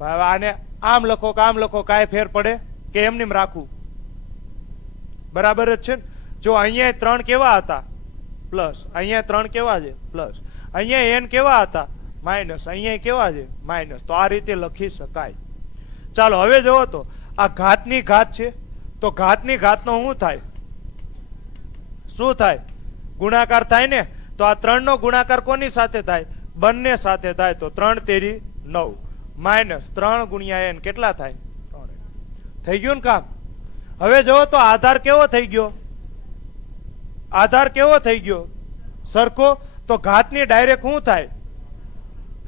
આને આમ લખો કે આમ લખો, કાંઈ ફેર પડે કે એમનેમ રાખવું? બરાબર જ છે ને. જો અહીંયા 3 કેવા હતા? પ્લસ. અહીંયા 3 કેવા છે? પ્લસ. અહીંયા n કેવા હતા? માઇનસ. અહીંયા કેવા છે? માઇનસ. તો આ રીતે લખી શકાય. ચાલો, હવે જોવો તો આ ઘાતની ઘાત છે, તો ઘાતની ઘાતનો શું થાય? શું થાય? ગુણાકાર થાય ને. તો આ 3 નો ગુણાકાર કોની સાથે થાય? બંને સાથે થાય. તો 3 તેરી 9 માઇનસ 3 ગુણ્યા n કેટલા થાય? 3. થઈ ગયું ને કામ? હવે જો તો આધાર કેવો થઈ ગયો? આધાર કેવો થઈ ગયો? સરખો. તો ઘાતની ડાયરેક્ટ શું થાય?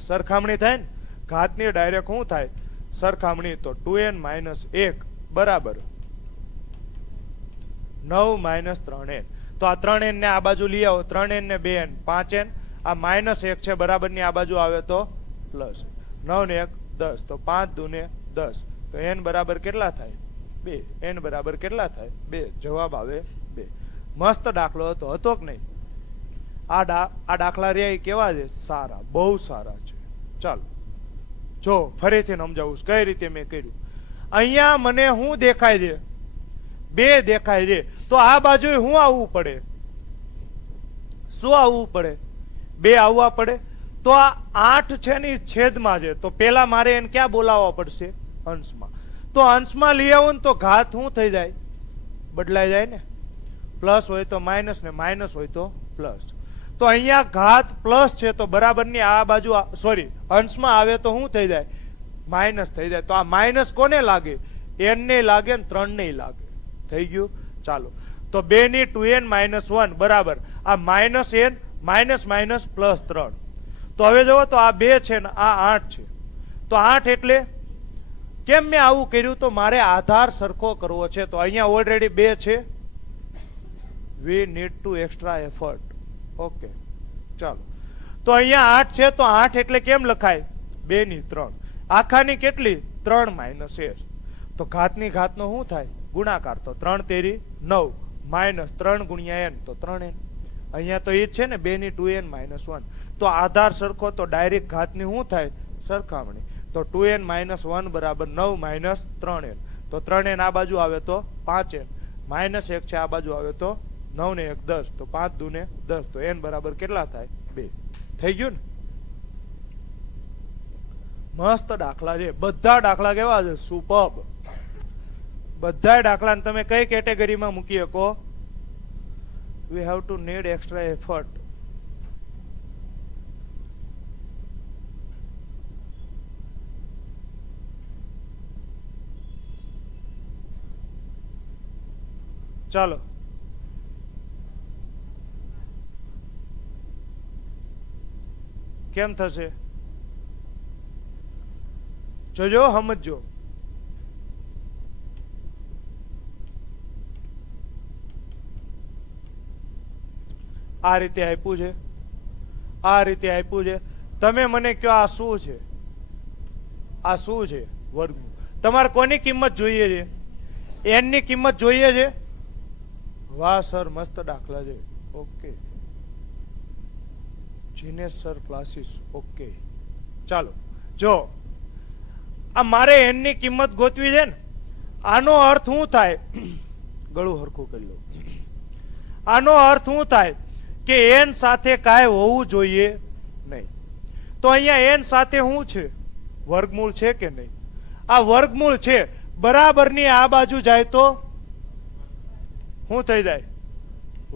સરખામણી થાય ને. ઘાતની ડાયરેક્ટ શું થાય? સરખામણી. તો 2n - 1 બરાબર 9 - 3n. તો આ 3n ને આ બાજુ લઈ આવો. 3n ને 2n 5n. આ -1 છે બરાબર ની આ બાજુ આવે તો પ્લસ. 9 ને 1 10. તો 5 દુને 10. તો n બરાબર કેટલા થાય? 2. n બરાબર કેટલા થાય? 2. જવાબ આવે 2. મસ્ત દાખલો હતો. હતો કે નહીં? આ દાખલા રહ્યા કેવા છે? સારા, બહુ સારા છે. ચાલો, જો ફરીથી સમજાવું કઈ રીતે મેં કર્યું. અહીંયા મને શું દેખાય છે? 2 દેખાય છે. તો આ બાજુ શું આવવું પડે? શું આવવું પડે? 2 આવવા પડે. તો આ 8 છે ને છેદમાં છે, તો પેલા મારે એને ક્યાં બોલાવવા પડશે? અંશમાં. તો અંશમાં લઈ આવો ને તો ઘાત શું થઈ જાય? બદલાઈ જાય ને. પ્લસ હોય તો માઇનસ ને માઇનસ હોય તો પ્લસ. તો અહીંયા ઘાત પ્લસ છે, તો બરાબરની આ બાજુ સોરી અંશમાં આવે તો શું થઈ જાય? માઇનસ થઈ જાય. તો આ માઇનસ કોને લાગે? n ને લાગે ને 3 ને લાગે. થઈ ગયું. ચાલો, તો 2 ની 2n - 1 બરાબર આ -n માઇનસ માઇનસ પ્લસ 3. તો હવે જોવો તો આ 2 છે ને આ 8 છે. તો 8 એટલે કેમ મેં આવું કર્યું? તો મારે આધાર સરખો કરવો છે. તો અહીંયા ઓલરેડી 2 છે. we need to extra effort. Okay, ચાલો, તો અહીંયા 8 છે, તો 8 એટલે કેમ લખાય? 2 ની 3. આખાની કેટલી? 3 - 1. તો ઘાતની ઘાતનો શું થાય? ગુણાકાર. તો 3 તેરી 9 માઇનસ 3 ગુણ્યા n તો 3n. અહીંયા તો એ જ છે ને 2 ની 2n - 1. તો આધાર સરખો તો ડાયરેક્ટ ઘાતની શું થાય? સરખામણી. તો 2n - 1 બરાબર 9 - 3n. તો 3n આ બાજુ આવે તો 5n. -1 છે આ બાજુ આવે તો 9 ને 1 10. તો 5 દુને 10. તો n બરાબર કેટલા થાય? 2. થઈ ગયું ને. મસ્ત દાખલા છે. બધા દાખલા કેવા છે? સુપર્બ. બધા દાખલાને તમે કઈ કેટેગરીમાં મૂકી શકો? we have to need extra effort. ચાલો, કેમ થશે જોજો, સમજો. આ રીતે આપ્યું છે, આ રીતે આપ્યું છે. તમે મને કહો આ શું છે? આ શું છે? વર્ગમૂળ. તમારે કોની કિંમત જોઈએ છે? n ની કિંમત જોઈએ છે? વાહ સર, મસ્ત દાખલા છે. Okay, Jinesh sir classes. Okay, ચાલો જો આ મારે n ની કિંમત ગોતવી છે ને. આનો અર્થ શું થાય? ગળું હરખું કરી લો. આનો અર્થ શું થાય કે n સાથે કાંઈ હોવું જોઈએ નહીં. તો અહીંયા n સાથે શું છે? વર્ગમૂળ છે કે નહીં? આ વર્ગમૂળ છે. બરાબરની આ બાજુ જાય તો શું થઈ જાય?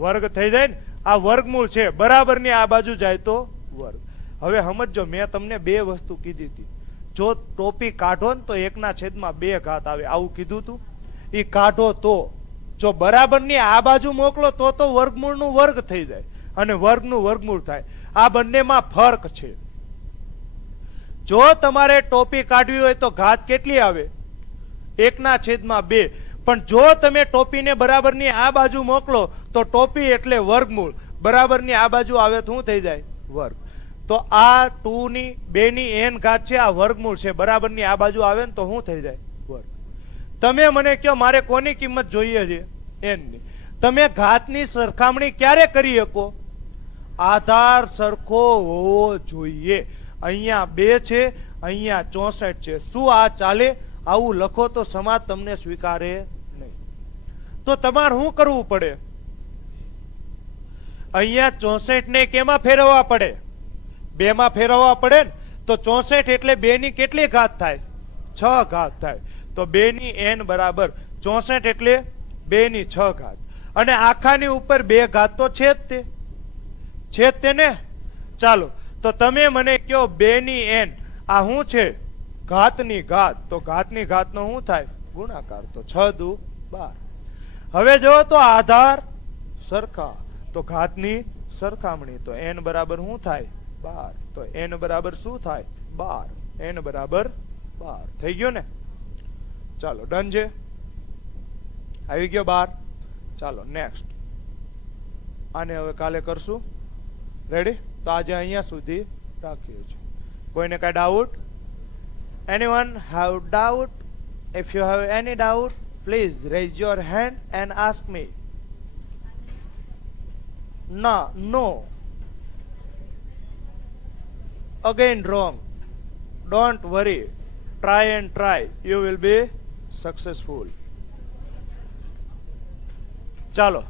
વર્ગ થઈ જાય ને. આ વર્ગમૂળ છે. બરાબરની આ બાજુ જાય તો વર્ગ. હવે સમજો, મેં તમને બે વસ્તુ કીધી હતી. જો ટોપી કાઢો ને તો 1/2 આવે, આવું કીધું હતું. એ કાઢો તો, જો બરાબરની આ બાજુ મોકલો તો વર્ગમૂળનું વર્ગ થઈ જાય અને વર્ગનું વર્ગમૂળ થાય. આ બંનેમાં ફરક છે. જો તમારે ટોપી કાઢવી હોય તો ઘાત કેટલી આવે? 1/2. પણ જો તમે ટોપીને બરાબરની આ બાજુ મોકલો તો ટોપી એટલે વર્ગમૂળ, બરાબરની આ બાજુ આવે તો શું થઈ જાય? વર્ગ. તો આ 2 ની 2 ની n ઘાત છે, આ વર્ગમૂળ છે. બરાબરની આ બાજુ આવે ને તો શું થઈ જાય? વર્ગ. તમે મને કહો મારે કોની કિંમત જોઈએ છે? n ની. તમે ઘાતની સરખામણી ક્યારે કરી શકો? આધાર સરખો હોવો જોઈએ. અહીંયા 2 છે, અહીંયા 64 છે. શું આ ચાલે? આવું લખો તો સમાજ તમને સ્વીકારે નહીં. તો તમારે શું કરવું પડે? અહીંયા 64 ને કેમાં ફેરવવા પડે? 2 માં ફેરવવા પડે ને. તો 64 એટલે 2 ની કેટલી ઘાત થાય? 6 ઘાત થાય. તો 2 ની n બરાબર 64 એટલે 2 ની 6 ઘાત. અને આખાની ઉપર 2 ઘાત તો છે જ તે, છે જ તેને. ચાલો, તો તમે મને કહો 2 ની n આ શું છે? ઘાતની ઘાત. તો ઘાતની ઘાતનો શું થાય? ગુણાકાર. તો 6 દુ 12. હવે જો તો આધાર સરખા, તો ઘાતની સરખામણી. તો n બરાબર શું થાય? 12. તો n બરાબર શું થાય? 12. n બરાબર 12 થઈ ગયો ને. ચાલો, ડન છે. આવી ગયો 12. ચાલો નેક્સ્ટ. આને હવે કાલે કરશું. રેડી? તો આજે અહીંયા સુધી રાખીએ છીએ. કોઈને કાંઈ doubt? Anyone have doubt? If you have any doubt, please raise your hand and ask me. No. Again wrong. Don't worry. Try and try. You will be successful. ચાલો